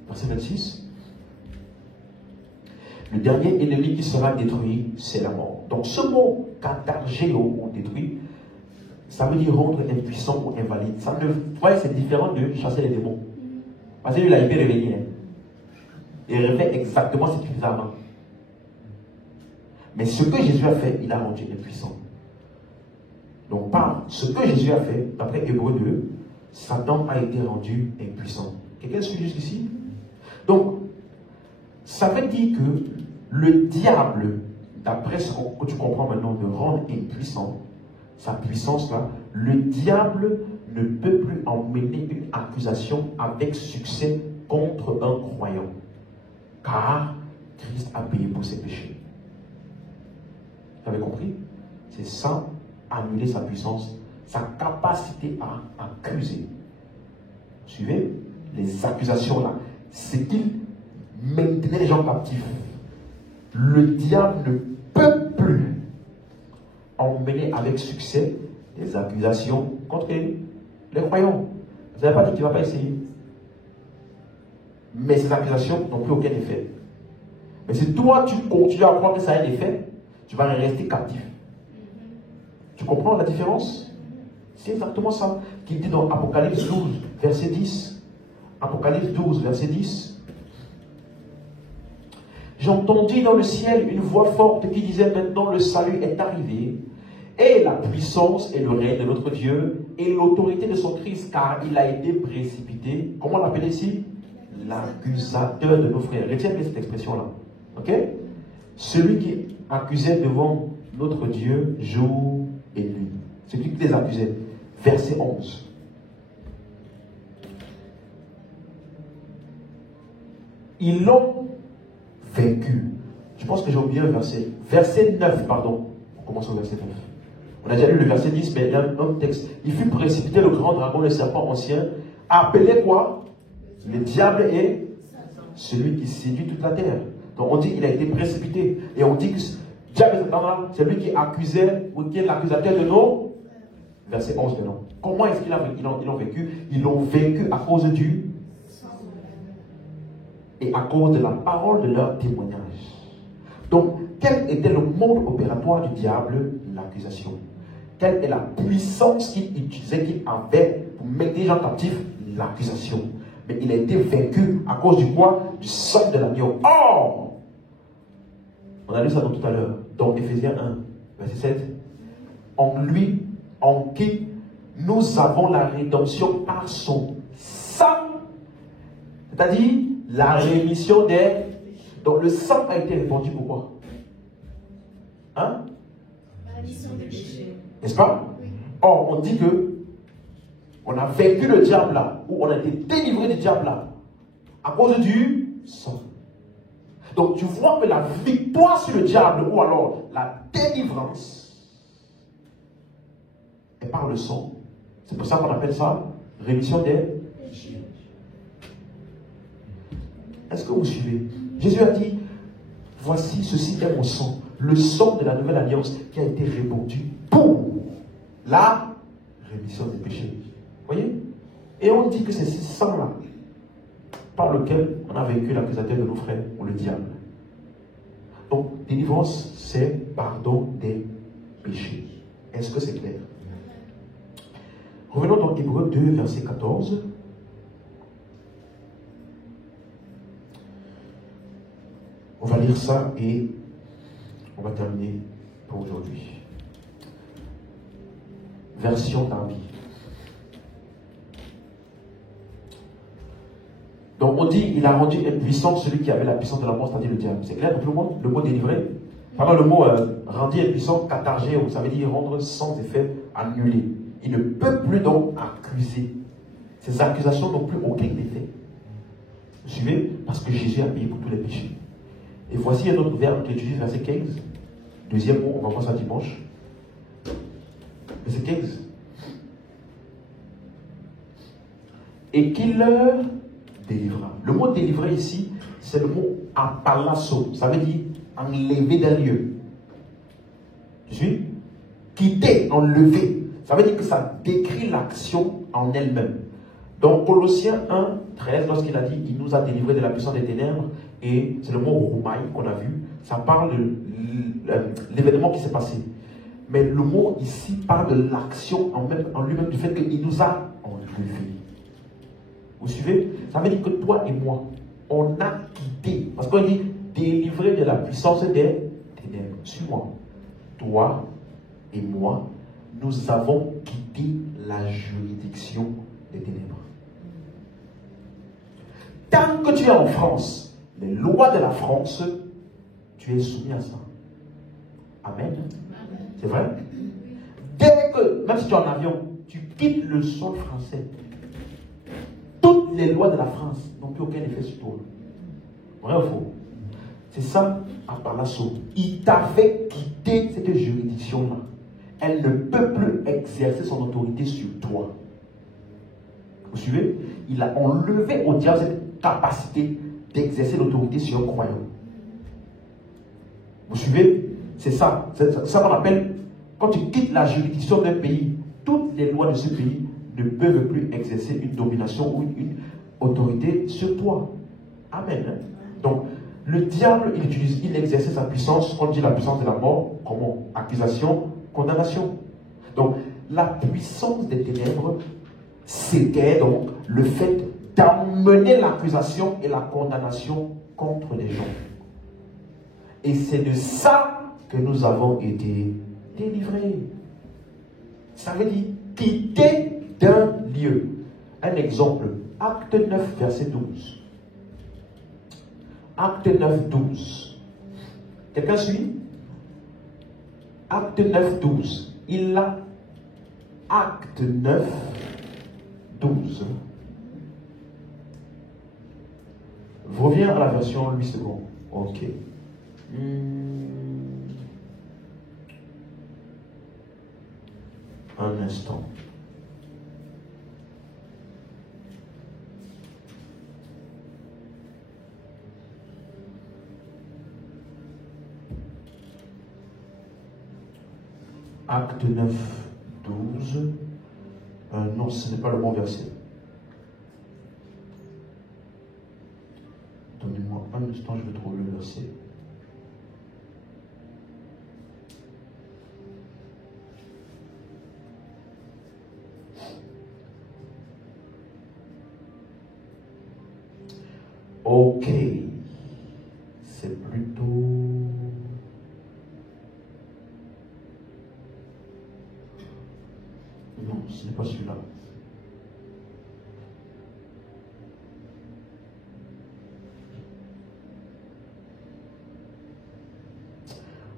Verset 26. Le dernier ennemi qui sera détruit, c'est la mort. Donc, ce mot kathargéo, ou détruit, ça veut dire rendre impuissant ou invalide. Vous voyez, c'est différent de chasser les démons. Parce que lui, il a été réveillé. Il refait exactement ce qu'il faisait avant. Mais ce que Jésus a fait, il a rendu impuissant. Donc, par ce que Jésus a fait, d'après Hébreux 2, Satan a été rendu impuissant. Quelqu'un suit jusqu'ici? Donc, ça veut dire que le diable, d'après ce que tu comprends maintenant, de rendre impuissant, sa puissance là, le diable ne peut plus emmener une accusation avec succès contre un croyant. Car Christ a payé pour ses péchés. Vous avez compris? C'est ça, annuler sa puissance, sa capacité à accuser. Suivez? Les accusations là, c'est qu'il maintenait les gens captifs. Le diable ne peut plus emmener avec succès des accusations contre les croyants. Vous n'avez pas dit qu'il ne va pas essayer. Mais ces accusations n'ont plus aucun effet. Mais si toi tu continues à croire que ça a un effet, tu vas rester captif. Tu comprends la différence? C'est exactement ça qu'il dit dans Apocalypse 12, verset 10. Apocalypse 12, verset 10. J'entendis dans le ciel une voix forte qui disait: maintenant le salut est arrivé, et la puissance et le règne de notre Dieu, et l'autorité de son Christ, car il a été précipité. Comment on l'appelle ici? L'accusateur de nos frères. Retiens bien cette expression-là. Ok? Celui qui accusait devant notre Dieu jour et nuit. Celui qui les accusait. Verset 11. Ils l'ont vaincu. Je pense que j'ai oublié le verset. Verset 9, pardon. On commence au verset 9. On a déjà lu le verset 10, mais il y a un autre texte. Il fut précipité le grand dragon, le serpent ancien, appelé quoi? Le diable est celui qui séduit toute la terre. Donc on dit qu'il a été précipité. Et on dit que diable, c'est lui qui accusait, ou qui est l'accusateur de nos. Verset 11 maintenant. Comment est-ce qu'ils l'ont vécu? Ils l'ont vécu à cause du et à cause de la parole de leur témoignage. Donc, quel était le mode opératoire du diable? L'accusation. Quelle est la puissance qu'il utilisait, qu'il avait pour mettre les gens captifs? L'accusation. Mais il a été vaincu à cause du quoi? Du sang de l'agneau. Or, on a lu ça tout à l'heure, dans Éphésiens 1, verset 7. En lui, en qui nous avons la rédemption par son sang, c'est-à-dire la rémission des... Donc le sang a été répandu pourquoi? Hein? La rémission des péchés. N'est-ce pas? Oui. Or, on dit que on a vaincu le diable là, ou on a été délivré du diable là, à cause du sang. Donc tu vois que la victoire sur le diable, ou alors la délivrance, est par le sang. C'est pour ça qu'on appelle ça rémission des péchés. Est-ce que vous suivez? Jésus a dit, voici, ceci est mon sang, le sang de la nouvelle alliance qui a été répandu pour la rémission des péchés. Vous voyez? Et on dit que c'est ce sang-là par lequel on a vaincu l'accusateur de nos frères, ou le diable. Donc, délivrance, c'est pardon des péchés. Est-ce que c'est clair? Revenons dans Hébreux 2, verset 14. On va lire ça et on va terminer pour aujourd'hui. Version Darby. Donc on dit, il a rendu impuissant celui qui avait la puissance de la mort, c'est-à-dire le diable. C'est clair pour tout le monde? Le mot délivré? Pardon, le mot rendu impuissant, katargé, ça veut dire rendre sans effet, annuler. Il ne peut plus donc accuser. Ces accusations n'ont plus aucun effet. Vous suivez? Parce que Jésus a payé pour tous les péchés. Et voici un autre verbe qui est utilisé, verset 15. Deuxième mot, on va voir ça dimanche. Verset 15. Et qu'il leur délivra. Le mot délivrer ici, c'est le mot apalasso. Ça veut dire enlever d'un lieu. Tu suis? Quitter, enlever. Ça veut dire que ça décrit l'action en elle-même. Donc Colossiens 1, 13, lorsqu'il a dit, il nous a délivrés de la puissance des ténèbres, et c'est le mot roumaï qu'on a vu, ça parle de l'événement qui s'est passé. Mais le mot ici parle de l'action en lui-même, du fait qu'il nous a enlevés. Vous suivez? Ça veut dire que toi et moi, on a quitté. Parce qu'on dit délivrer de la puissance des ténèbres. Suis-moi. Toi et moi, nous avons quitté la juridiction des ténèbres. Tant que tu es en France, les lois de la France, tu es soumis à ça. Amen. C'est vrai? Dès que, même si tu es en avion, tu quittes le sol français, toutes les lois de la France n'ont plus aucun effet sur toi. Vrai ou faux? C'est ça, à Palasso. Il t'avait quitté cette juridiction-là. Elle ne peut plus exercer son autorité sur toi. Vous suivez? Il a enlevé au diable cette capacité d'exercer l'autorité sur un croyant. Vous suivez? C'est ça. C'est ça qu'on appelle, quand tu quittes la juridiction d'un pays, toutes les lois de ce pays ne peuvent plus exercer une domination ou une autorité sur toi. Amen. Donc, le diable, il exerçait sa puissance, on dit la puissance de la mort, comment? Accusation, condamnation. Donc, la puissance des ténèbres, c'était donc le fait d'emmener l'accusation et la condamnation contre les gens. Et c'est de ça que nous avons été délivrés. Ça veut dire quitter d'un lieu. Un exemple, Acte 9, verset 12. Acte 9, 12. Quelqu'un suit? Acte 9, 12. Il a Acte 9, 12. Je reviens à la version 8 secondes. Ok. Un instant. Acte 9, 12. Non, ce n'est pas le bon verset. Donnez-moi un instant, je vais trouver le verset. Ok. C'est plutôt... Non, ce n'est pas celui-là.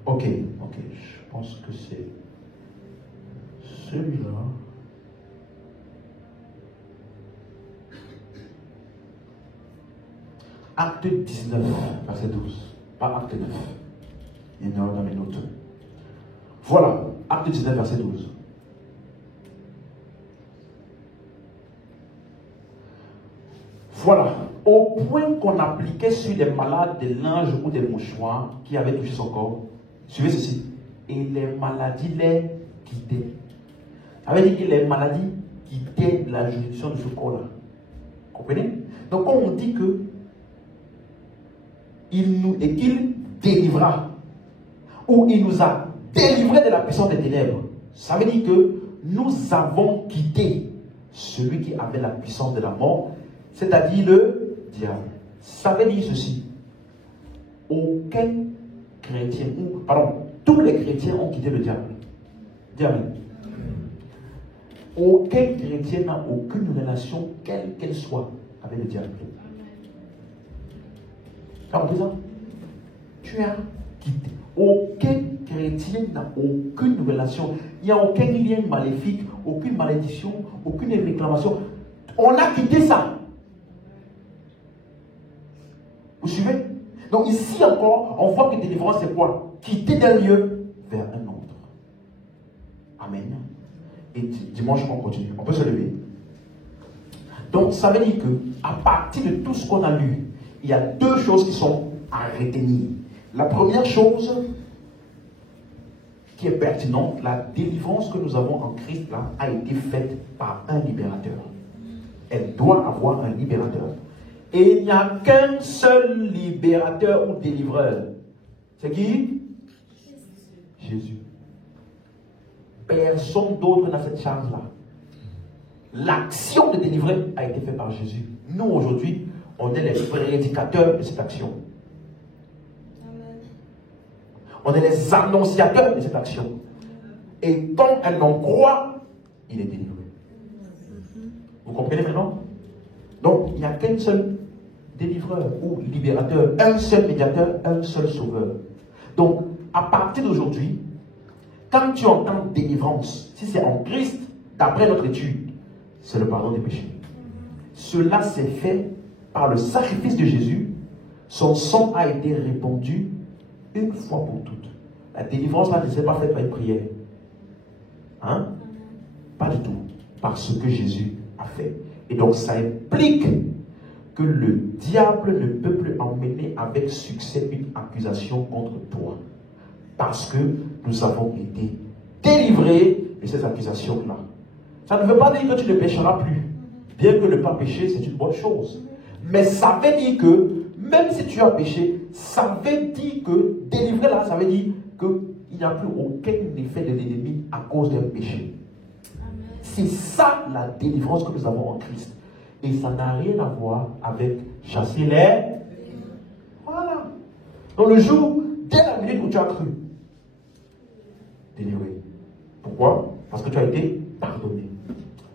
Ok, je pense que c'est celui-là. Acte 19, verset 12. Pas acte 9. Il y a une erreur dans mes notes. Voilà, acte 19, verset 12. Voilà, au point qu'on appliquait sur les malades des linges ou des mouchoirs qui avaient touché son corps. Suivez ceci. Et les maladies les quittaient. Ça veut dire que les maladies quittaient la juridiction de ce corps-là. Comprenez? Donc, quand on dit que qu'il délivra, ou il nous a délivrés de la puissance des ténèbres, ça veut dire que nous avons quitté celui qui avait la puissance de la mort, c'est-à-dire le diable. Ça veut dire ceci. Aucun chrétien, tous les chrétiens ont quitté le diable. Diable. Aucun chrétien n'a aucune relation, quelle qu'elle soit, avec le diable. Tu as compris ça? Tu as quitté. Aucun chrétien n'a aucune relation. Il n'y a aucun lien maléfique, aucune malédiction, aucune réclamation. On a quitté ça. Vous suivez? Donc ici encore, on voit que délivrance c'est quoi? Quitter d'un lieu vers un autre. Amen. Et dimanche on continue. On peut se lever. Donc ça veut dire que à partir de tout ce qu'on a lu, il y a deux choses qui sont à retenir. La première chose qui est pertinente, la délivrance que nous avons en Christ là, a été faite par un libérateur. Elle doit avoir un libérateur. Et il n'y a qu'un seul libérateur ou délivreur. C'est qui? Jésus. Personne d'autre n'a cette charge-là. L'action de délivrer a été faite par Jésus. Nous, aujourd'hui, on est les prédicateurs de cette action. Amen. On est les annonciateurs de cette action. Et quand elle en croit, il est délivré. Vous comprenez maintenant? Donc, il n'y a qu'un seul délivreur ou libérateur, un seul médiateur, un seul sauveur. Donc, à partir d'aujourd'hui, quand tu entends délivrance, si c'est en Christ, d'après notre étude, c'est le pardon des péchés. Cela s'est fait par le sacrifice de Jésus. Son sang a été répandu une fois pour toutes. La délivrance là ne s'est pas faite par une prière. Hein? Pas du tout. Par ce que Jésus a fait. Et donc ça implique que le diable ne peut plus emmener avec succès une accusation contre toi. Parce que nous avons été délivrés de ces accusations-là. Ça ne veut pas dire que tu ne pécheras plus. Bien que ne pas pécher, c'est une bonne chose. Mais ça veut dire que, même si tu as péché, ça veut dire que, délivrer là, ça veut dire qu'il n'y a plus aucun effet de l'ennemi à cause d'un péché. C'est ça la délivrance que nous avons en Christ. Et ça n'a rien à voir avec chasser les... Voilà. Donc le jour, dès la minute où tu as cru, délivré. Pourquoi? Parce que tu as été pardonné.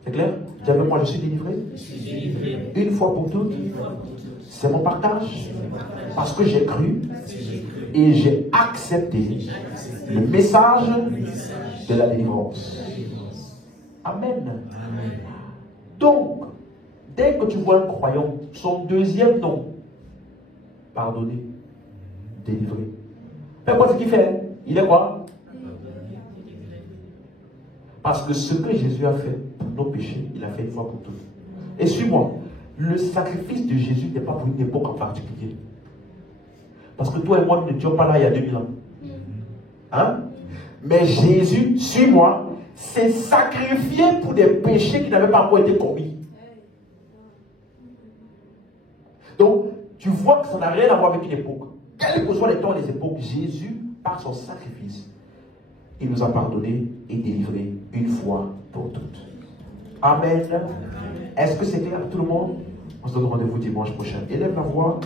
C'est clair? Dis avec moi, je suis délivré. Je suis délivré. Une fois pour toutes. C'est mon partage. Parce que j'ai cru et j'ai accepté le message de la délivrance. Amen. Donc, dès que tu vois un croyant, son deuxième nom, pardonné, délivré. Mais quoi ce qu'il fait? Il est quoi? Parce que ce que Jésus a fait pour nos péchés, il a fait une fois pour toutes. Et suis-moi, le sacrifice de Jésus n'est pas pour une époque en particulier. Parce que toi et moi, nous n'étions pas là il y a 2000 ans. Hein? Mais Jésus, suis-moi, s'est sacrifié pour des péchés qui n'avaient pas encore été commis. Donc, tu vois que ça n'a rien à voir avec une époque. Quels que soient les temps et les époques, Jésus, par son sacrifice, il nous a pardonné et délivré une fois pour toutes. Amen. Est-ce que c'est clair pour tout le monde? On se donne rendez-vous dimanche prochain. Élève la voix.